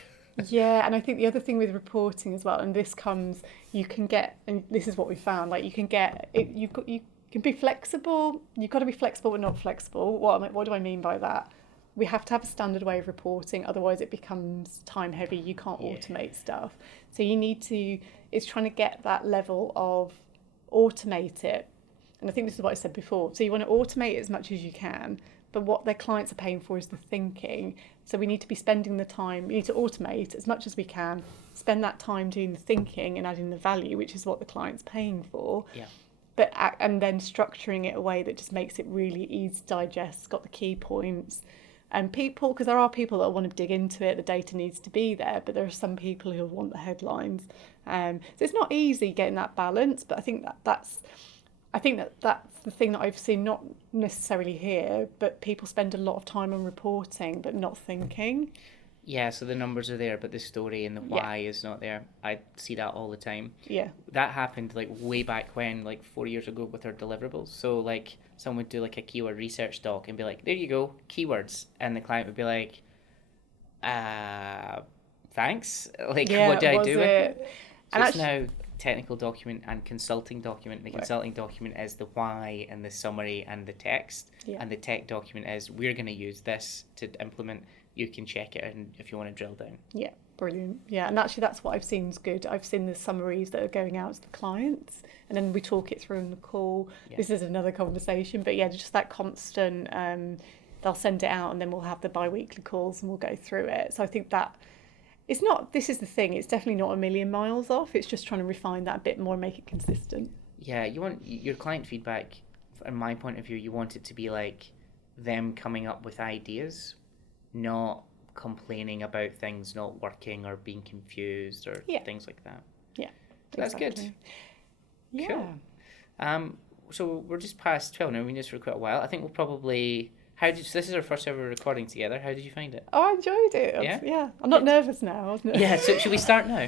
Yeah, and I think the other thing with reporting as well, and this comes, you can get, and this is what we found, like you can get, you can be flexible, you've got to be flexible but not flexible. What do I mean by that? We have to have a standard way of reporting, otherwise it becomes time heavy, you can't automate stuff. So you need to, it's trying to get that level of automate it. And I think this is what I said before. So you want to automate as much as you can, but what their clients are paying for is the thinking. So we need to be spending the time, we need to automate as much as we can, spend that time doing the thinking and adding the value, which is what the client's paying for. Yeah. But and then structuring it a way that just makes it really easy to digest, got the key points. And people, because there are people that want to dig into it, the data needs to be there, but there are some people who want the headlines. So it's not easy getting that balance, but I think that's the thing that I've seen, not necessarily here, but people spend a lot of time on reporting but not thinking. Yeah, so the numbers are there, but the story and the why is not there. I see that all the time. Yeah. That happened like way back when, like 4 years ago with our deliverables. So like someone would do like a keyword research doc and be like, there you go, keywords. And the client would be like, thanks. Like, what do I do with it? So it's now technical document and consulting document. The consulting document is the why and the summary and the text. Yeah. And the tech document is, we're going to use this to implement. You can check it and if you want to drill down. Yeah, brilliant. Yeah, and actually that's what I've seen is good. I've seen the summaries that are going out to the clients and then we talk it through in the call. Yeah. This is another conversation, but yeah, just that constant, they'll send it out and then we'll have the bi-weekly calls and we'll go through it. So I think that it's not, this is the thing, it's definitely not a million miles off. It's just trying to refine that a bit more and make it consistent. Yeah, you want your client feedback, from my point of view, you want it to be like them coming up with ideas, not complaining about things not working or being confused or things like that. Yeah. That's exactly. good. Yeah. Cool. So we're just past 12 now. We've been doing this for quite a while. I think we'll probably... so this is our first ever recording together. How did you find it? Oh, I enjoyed it. Yeah? I'm not nervous now, wasn't it? Yeah, so should we start now?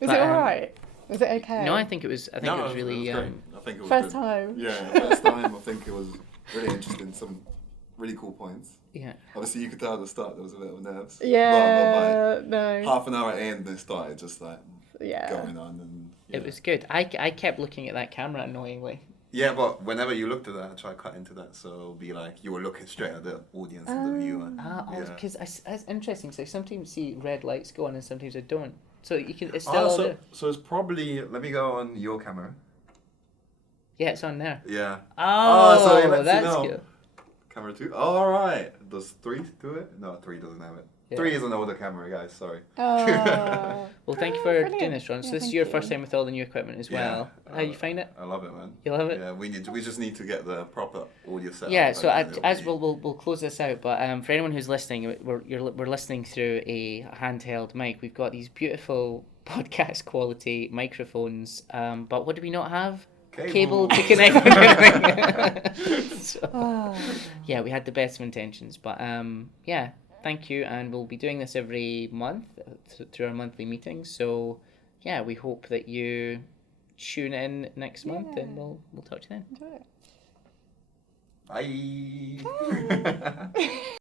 Was it all right? Was it okay? No, I think it was really... I think it was first good. time? Yeah, first time. I think it was really interesting. Some really cool points. Yeah. Obviously, you could tell at the start there was a bit of nerves. Yeah, But no. half an hour in, they started just like Yeah. going on. And It was good. I kept looking at that camera annoyingly. Yeah, but whenever you looked at that, I try to cut into that, so it'll be like you were looking straight at the audience and the viewer. Because that's interesting. So sometimes you see red lights go on and sometimes I don't. So you can. It's still all there. So it's probably. Let me go on your camera. Yeah, it's on there. Yeah. Oh, so it lets you that's know. good. Camera 2. Oh, all right. Does 3 do it? No, 3 doesn't have it. Yeah. 3 is an older camera, guys. Sorry. Well, thank you for brilliant. doing this, Ron. So Yeah, this is thank your you. first time with all the new equipment as well. How you find it? I love it, man. You love it? Yeah, we just need to get the proper audio set. Yeah, up, so and then as it'll be- we'll close this out, but for anyone who's listening, we're listening through a handheld mic. We've got these beautiful podcast quality microphones, but what do we not have? Cable to connect with everything. So, yeah, we had the best of intentions, but yeah, thank you, and we'll be doing this every month through our monthly meetings. So yeah, we hope that you tune in next month, and we'll talk to you then. Enjoy it. Bye.